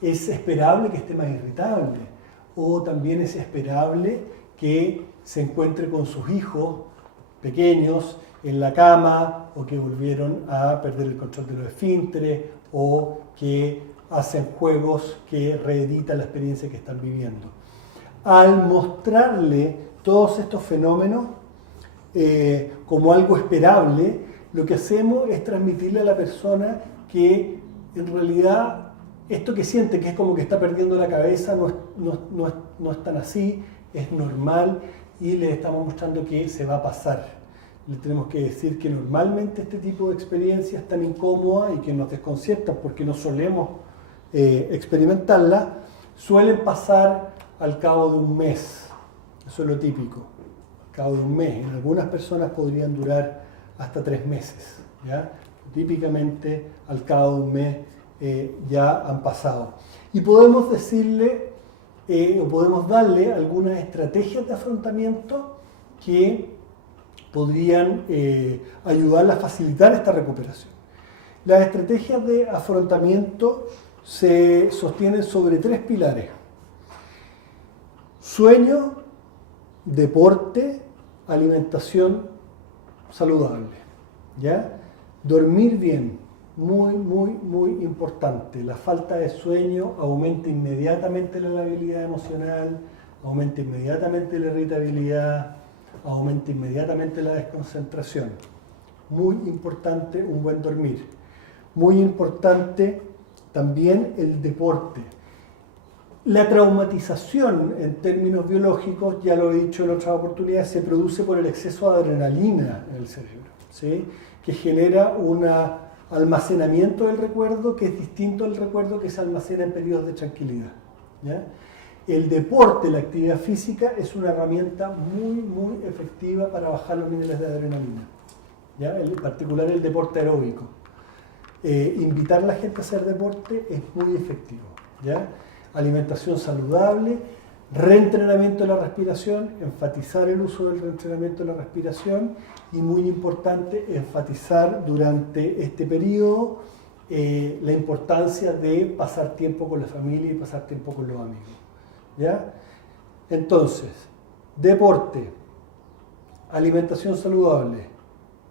Es esperable que esté más irritable. O también es esperable que se encuentre con sus hijos pequeños en la cama o que volvieron a perder el control de los esfínteres o que hacen juegos que reeditan la experiencia que están viviendo. Al mostrarle todos estos fenómenos como algo esperable, lo que hacemos es transmitirle a la persona que en realidad esto que siente, que es como que está perdiendo la cabeza, no es tan así, es normal y le estamos mostrando que se va a pasar. Le tenemos que decir que normalmente este tipo de experiencias tan incómodas y que nos desconciertan porque no solemos experimentarlas, suelen pasar al cabo de un mes. Eso es lo típico, al cabo de un mes. En algunas personas podrían durar hasta 3 meses. ¿Ya? Típicamente al cabo de un mes ya han pasado. Y podemos decirle o podemos darle algunas estrategias de afrontamiento que podrían ayudarle a facilitar esta recuperación. Las estrategias de afrontamiento se sostienen sobre 3 pilares: sueño, deporte, alimentación saludable. ¿Ya? Dormir bien, muy importante. La falta de sueño aumenta inmediatamente la labilidad emocional, aumenta inmediatamente la irritabilidad, aumenta inmediatamente la desconcentración. Muy importante un buen dormir. Muy importante también el deporte. La traumatización en términos biológicos, ya lo he dicho en otras oportunidades, se produce por el exceso de adrenalina en el cerebro, ¿sí? Que genera un almacenamiento del recuerdo que es distinto al recuerdo que se almacena en periodos de tranquilidad, ¿ya? El deporte, la actividad física, es una herramienta muy efectiva para bajar los niveles de adrenalina, ¿ya? En particular el deporte aeróbico. Invitar a la gente a hacer deporte es muy efectivo, ¿ya? Alimentación saludable, reentrenamiento de la respiración, enfatizar el uso del reentrenamiento de la respiración y, muy importante, enfatizar durante este periodo la importancia de pasar tiempo con la familia y pasar tiempo con los amigos, ¿ya? Entonces, deporte, alimentación saludable,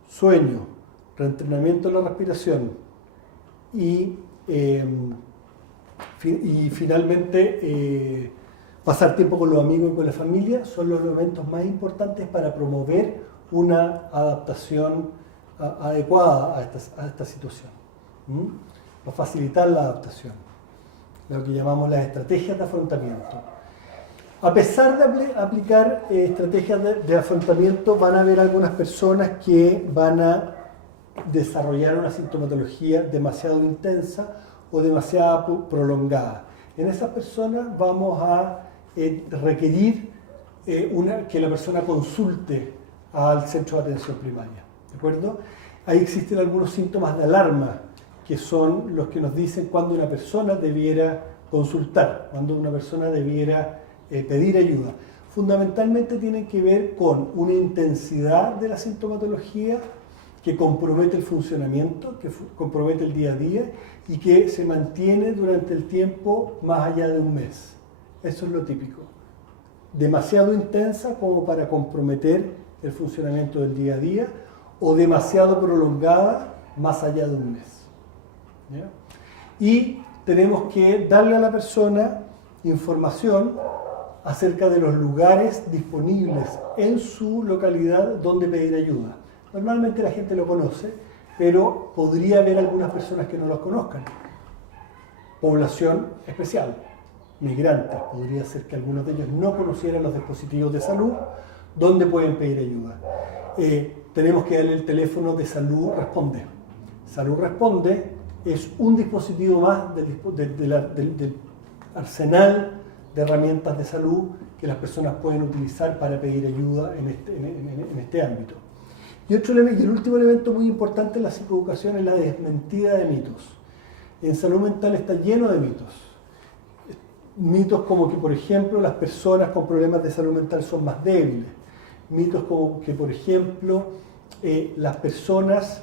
sueño, reentrenamiento de la respiración y finalmente pasar tiempo con los amigos y con la familia son los elementos más importantes para promover una adaptación adecuada a esta situación, para facilitar la adaptación, lo que llamamos las estrategias de afrontamiento. A pesar de aplicar estrategias de afrontamiento, van a haber algunas personas que van a desarrollar una sintomatología demasiado intensa o demasiado prolongada. En esas personas vamos a requerir que la persona consulte al centro de atención primaria, ¿de acuerdo? Ahí existen algunos síntomas de alarma que son los que nos dicen cuándo una persona debiera consultar, cuándo una persona debiera pedir ayuda. Fundamentalmente tienen que ver con una intensidad de la sintomatología que compromete el funcionamiento, que compromete el día a día y que se mantiene durante el tiempo más allá de un mes. Eso es lo típico. Demasiado intensa como para comprometer el funcionamiento del día a día o demasiado prolongada más allá de un mes, ¿ya? Y tenemos que darle a la persona información acerca de los lugares disponibles en su localidad donde pedir ayuda. Normalmente la gente lo conoce, pero podría haber algunas personas que no los conozcan. Población especial, migrantes, podría ser que algunos de ellos no conocieran los dispositivos de salud donde pueden pedir ayuda. Tenemos que darle el teléfono de Salud Responde. Salud Responde es un dispositivo más del arsenal de herramientas de salud que las personas pueden utilizar para pedir ayuda en este ámbito. Y el último elemento muy importante en la psicoeducación es la desmentida de mitos. En salud mental está lleno de mitos. Mitos como que, por ejemplo, las personas con problemas de salud mental son más débiles. Mitos como que, por ejemplo, las personas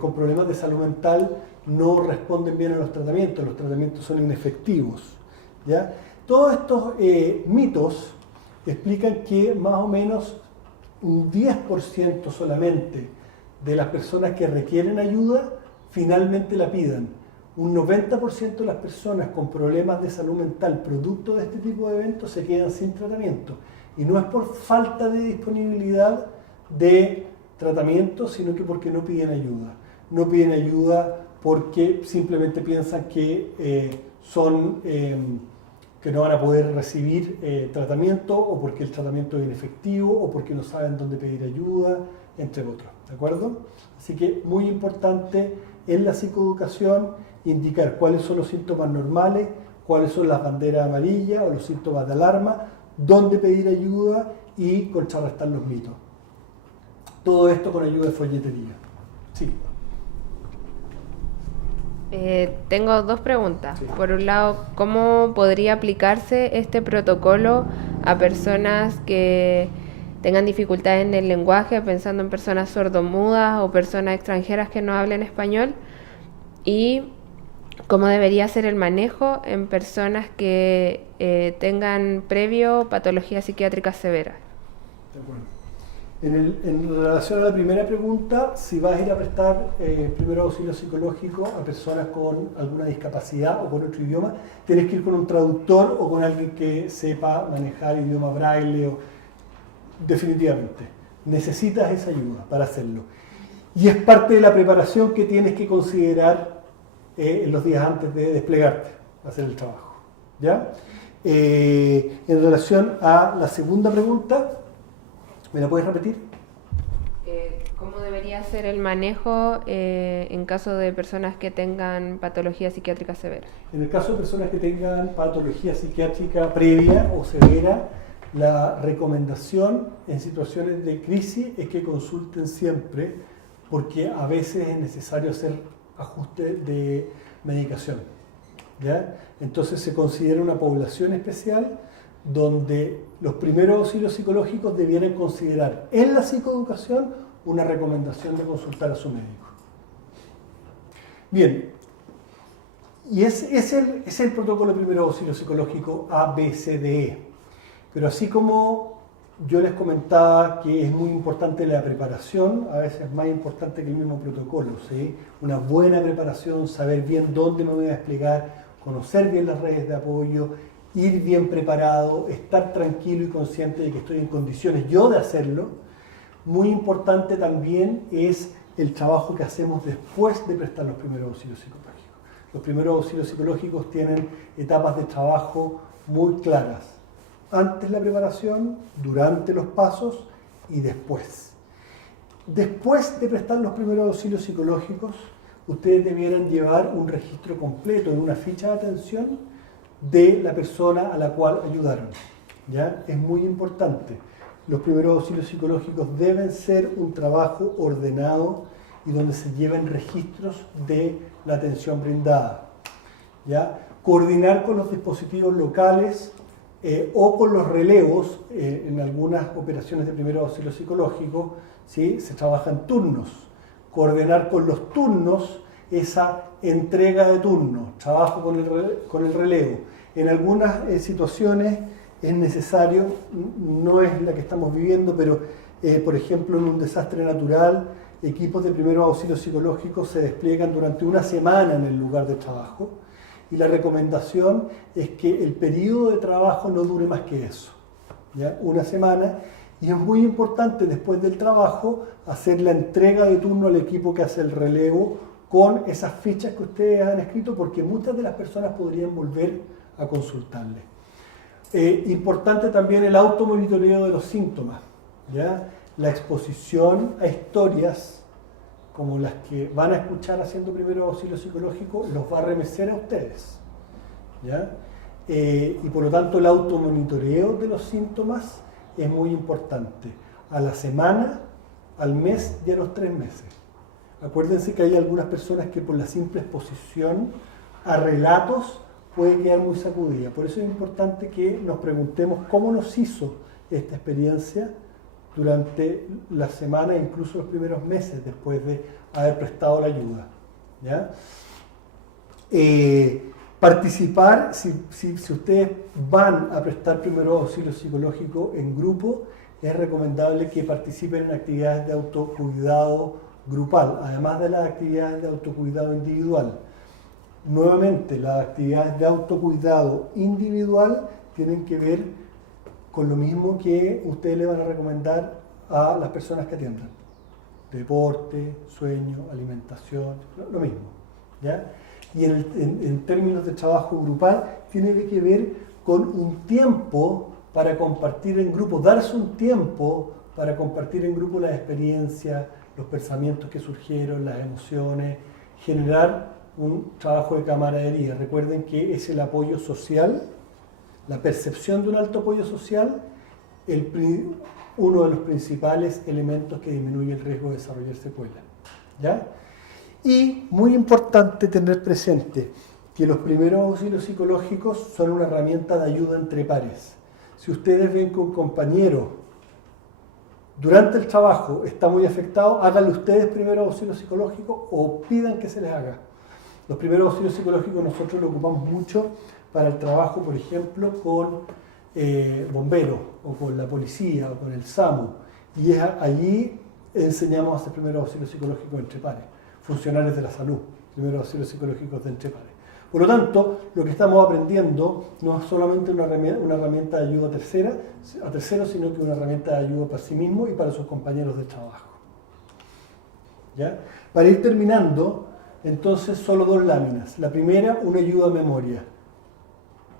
con problemas de salud mental no responden bien a los tratamientos son inefectivos, ¿ya? Todos estos mitos explican que más o menos un 10% solamente de las personas que requieren ayuda finalmente la pidan. Un 90% de las personas con problemas de salud mental producto de este tipo de eventos se quedan sin tratamiento. Y no es por falta de disponibilidad de tratamiento, sino que porque no piden ayuda. No piden ayuda porque simplemente piensan que que no van a poder recibir tratamiento, o porque el tratamiento es inefectivo, o porque no saben dónde pedir ayuda, entre otros, ¿de acuerdo? Así que muy importante en la psicoeducación indicar cuáles son los síntomas normales, cuáles son las banderas amarillas o los síntomas de alarma, dónde pedir ayuda y contrarrestar los mitos. Todo esto con ayuda de folletería. Sí. Tengo dos preguntas. Sí. Por un lado, ¿cómo podría aplicarse este protocolo a personas que tengan dificultades en el lenguaje, pensando en personas sordomudas o personas extranjeras que no hablen español? Y ¿cómo debería ser el manejo en personas que tengan previo patologías psiquiátricas severas? De acuerdo. En relación a la primera pregunta, si vas a ir a prestar primero auxilio psicológico a personas con alguna discapacidad o con otro idioma, tienes que ir con un traductor o con alguien que sepa manejar idioma braille. Definitivamente, necesitas esa ayuda para hacerlo. Y es parte de la preparación que tienes que considerar en los días antes de desplegarte a hacer el trabajo. ¿Ya? En relación a la segunda pregunta, ¿me la puedes repetir? ¿Cómo debería ser el manejo en caso de personas que tengan patología psiquiátrica severa? En el caso de personas que tengan patología psiquiátrica previa o severa, la recomendación en situaciones de crisis es que consulten siempre, porque a veces es necesario hacer ajuste de medicación, ¿ya? Entonces se considera una población especial donde los primeros auxilios psicológicos debieran considerar en la psicoeducación una recomendación de consultar a su médico. Bien, y es el protocolo de primeros auxilios psicológicos ABCDE. Pero así como yo les comentaba que es muy importante la preparación, a veces es más importante que el mismo protocolo, ¿sí? Una buena preparación, saber bien dónde me voy a desplegar, conocer bien las redes de apoyo, ir bien preparado, estar tranquilo y consciente de que estoy en condiciones yo de hacerlo. Muy importante también es el trabajo que hacemos después de prestar los primeros auxilios psicológicos. Los primeros auxilios psicológicos tienen etapas de trabajo muy claras. Antes la preparación, durante los pasos y después. Después de prestar los primeros auxilios psicológicos, ustedes debieran llevar un registro completo en una ficha de atención de la persona a la cual ayudaron. ¿Ya? Es muy importante. Los primeros auxilios psicológicos deben ser un trabajo ordenado y donde se lleven registros de la atención brindada. ¿Ya? Coordinar con los dispositivos locales o con los relevos. En algunas operaciones de primeros auxilios psicológicos, ¿sí? Se trabaja en turnos. Coordinar con los turnos esa entrega de turnos, trabajo con el relevo. En algunas situaciones es necesario, no es la que estamos viviendo, pero por ejemplo en un desastre natural, equipos de primeros auxilios psicológicos se despliegan durante una semana en el lugar de trabajo y la recomendación es que el periodo de trabajo no dure más que eso, ¿ya? Una semana, y es muy importante después del trabajo hacer la entrega de turno al equipo que hace el relevo con esas fichas que ustedes han escrito, porque muchas de las personas podrían volver a consultarle. Importante también el automonitoreo de los síntomas, ¿ya? La exposición a historias como las que van a escuchar haciendo primeros auxilios psicológicos los va a remecer a ustedes, ¿ya? Y por lo tanto el automonitoreo de los síntomas es muy importante, a la semana, al mes y a los 3 meses. Acuérdense que hay algunas personas que por la simple exposición a relatos puede quedar muy sacudida. Por eso es importante que nos preguntemos cómo nos hizo esta experiencia durante la semana e incluso los primeros meses después de haber prestado la ayuda, ¿ya? Participar, si ustedes van a prestar primeros auxilios psicológicos en grupo, es recomendable que participen en actividades de autocuidado grupal, además de las actividades de autocuidado individual. Nuevamente, las actividades de autocuidado individual tienen que ver con lo mismo que ustedes le van a recomendar a las personas que atiendan. Deporte, sueño, alimentación, lo mismo, ¿ya? Y en términos de trabajo grupal, tiene que ver con un tiempo para compartir en grupo, darse un tiempo para compartir en grupo las experiencias, los pensamientos que surgieron, las emociones, generar un trabajo de camaradería. Recuerden que es el apoyo social, la percepción de un alto apoyo social, uno de los principales elementos que disminuye el riesgo de desarrollar secuelas, ¿ya? Y muy importante tener presente que los primeros auxilios psicológicos son una herramienta de ayuda entre pares. Si ustedes ven que un compañero durante el trabajo está muy afectado, háganle ustedes primeros auxilios psicológicos o pidan que se les haga. Los primeros auxilios psicológicos nosotros lo ocupamos mucho para el trabajo, por ejemplo, con bomberos o con la policía o con el SAMU. Y allí enseñamos a hacer primeros auxilios psicológicos entre pares. Funcionarios de la salud, primeros auxilios psicológicos de entre pares. Por lo tanto, lo que estamos aprendiendo no es solamente una herramienta de ayuda a terceros, sino que una herramienta de ayuda para sí mismo y para sus compañeros de trabajo. ¿Ya? Para ir terminando, entonces, solo 2 láminas. La primera, una ayuda a memoria.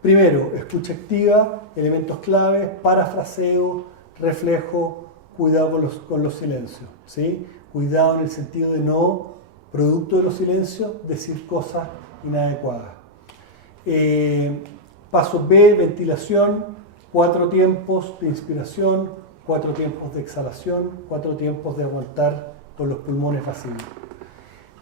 Primero, escucha activa, elementos claves, parafraseo, reflejo, cuidado con los silencios, ¿sí? Cuidado en el sentido de no, producto de los silencios, decir cosas inadecuadas. Paso B, ventilación, 4 tiempos de inspiración, 4 tiempos de exhalación, 4 tiempos de aguantar con los pulmones vacíos.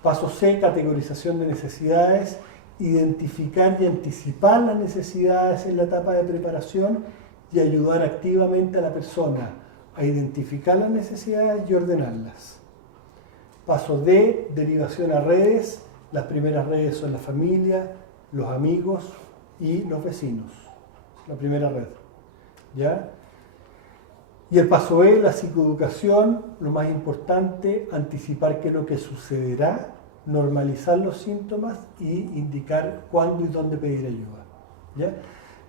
Paso C, categorización de necesidades, identificar y anticipar las necesidades en la etapa de preparación y ayudar activamente a la persona a identificar las necesidades y ordenarlas. Paso D, derivación a redes. Las primeras redes son la familia, los amigos y los vecinos. La primera red. ¿Ya? Y el paso E, la psicoeducación, lo más importante, anticipar qué es lo que sucederá, normalizar los síntomas y indicar cuándo y dónde pedir ayuda. ¿Ya?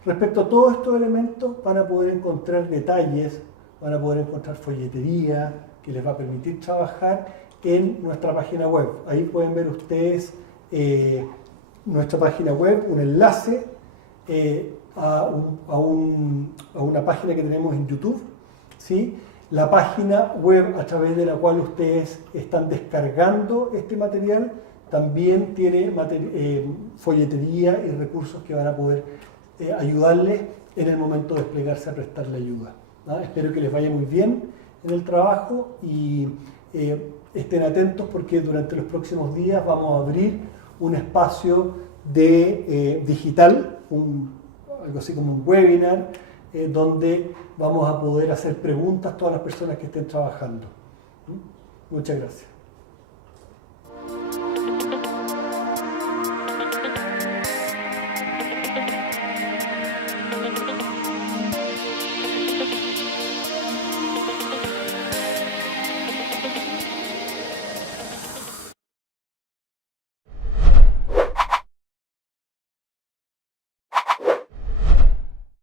Respecto a todos estos elementos van a poder encontrar detalles, van a poder encontrar folletería que les va a permitir trabajar en nuestra página web. Ahí pueden ver ustedes nuestra página web, un enlace a una página que tenemos en YouTube, ¿sí? La página web a través de la cual ustedes están descargando este material también tiene folletería y recursos que van a poder ayudarles en el momento de desplegarse a prestarle ayuda, ¿no? Espero que les vaya muy bien en el trabajo y estén atentos porque durante los próximos días vamos a abrir un espacio de digital, algo así como un webinar, donde vamos a poder hacer preguntas a todas las personas que estén trabajando. Muchas gracias.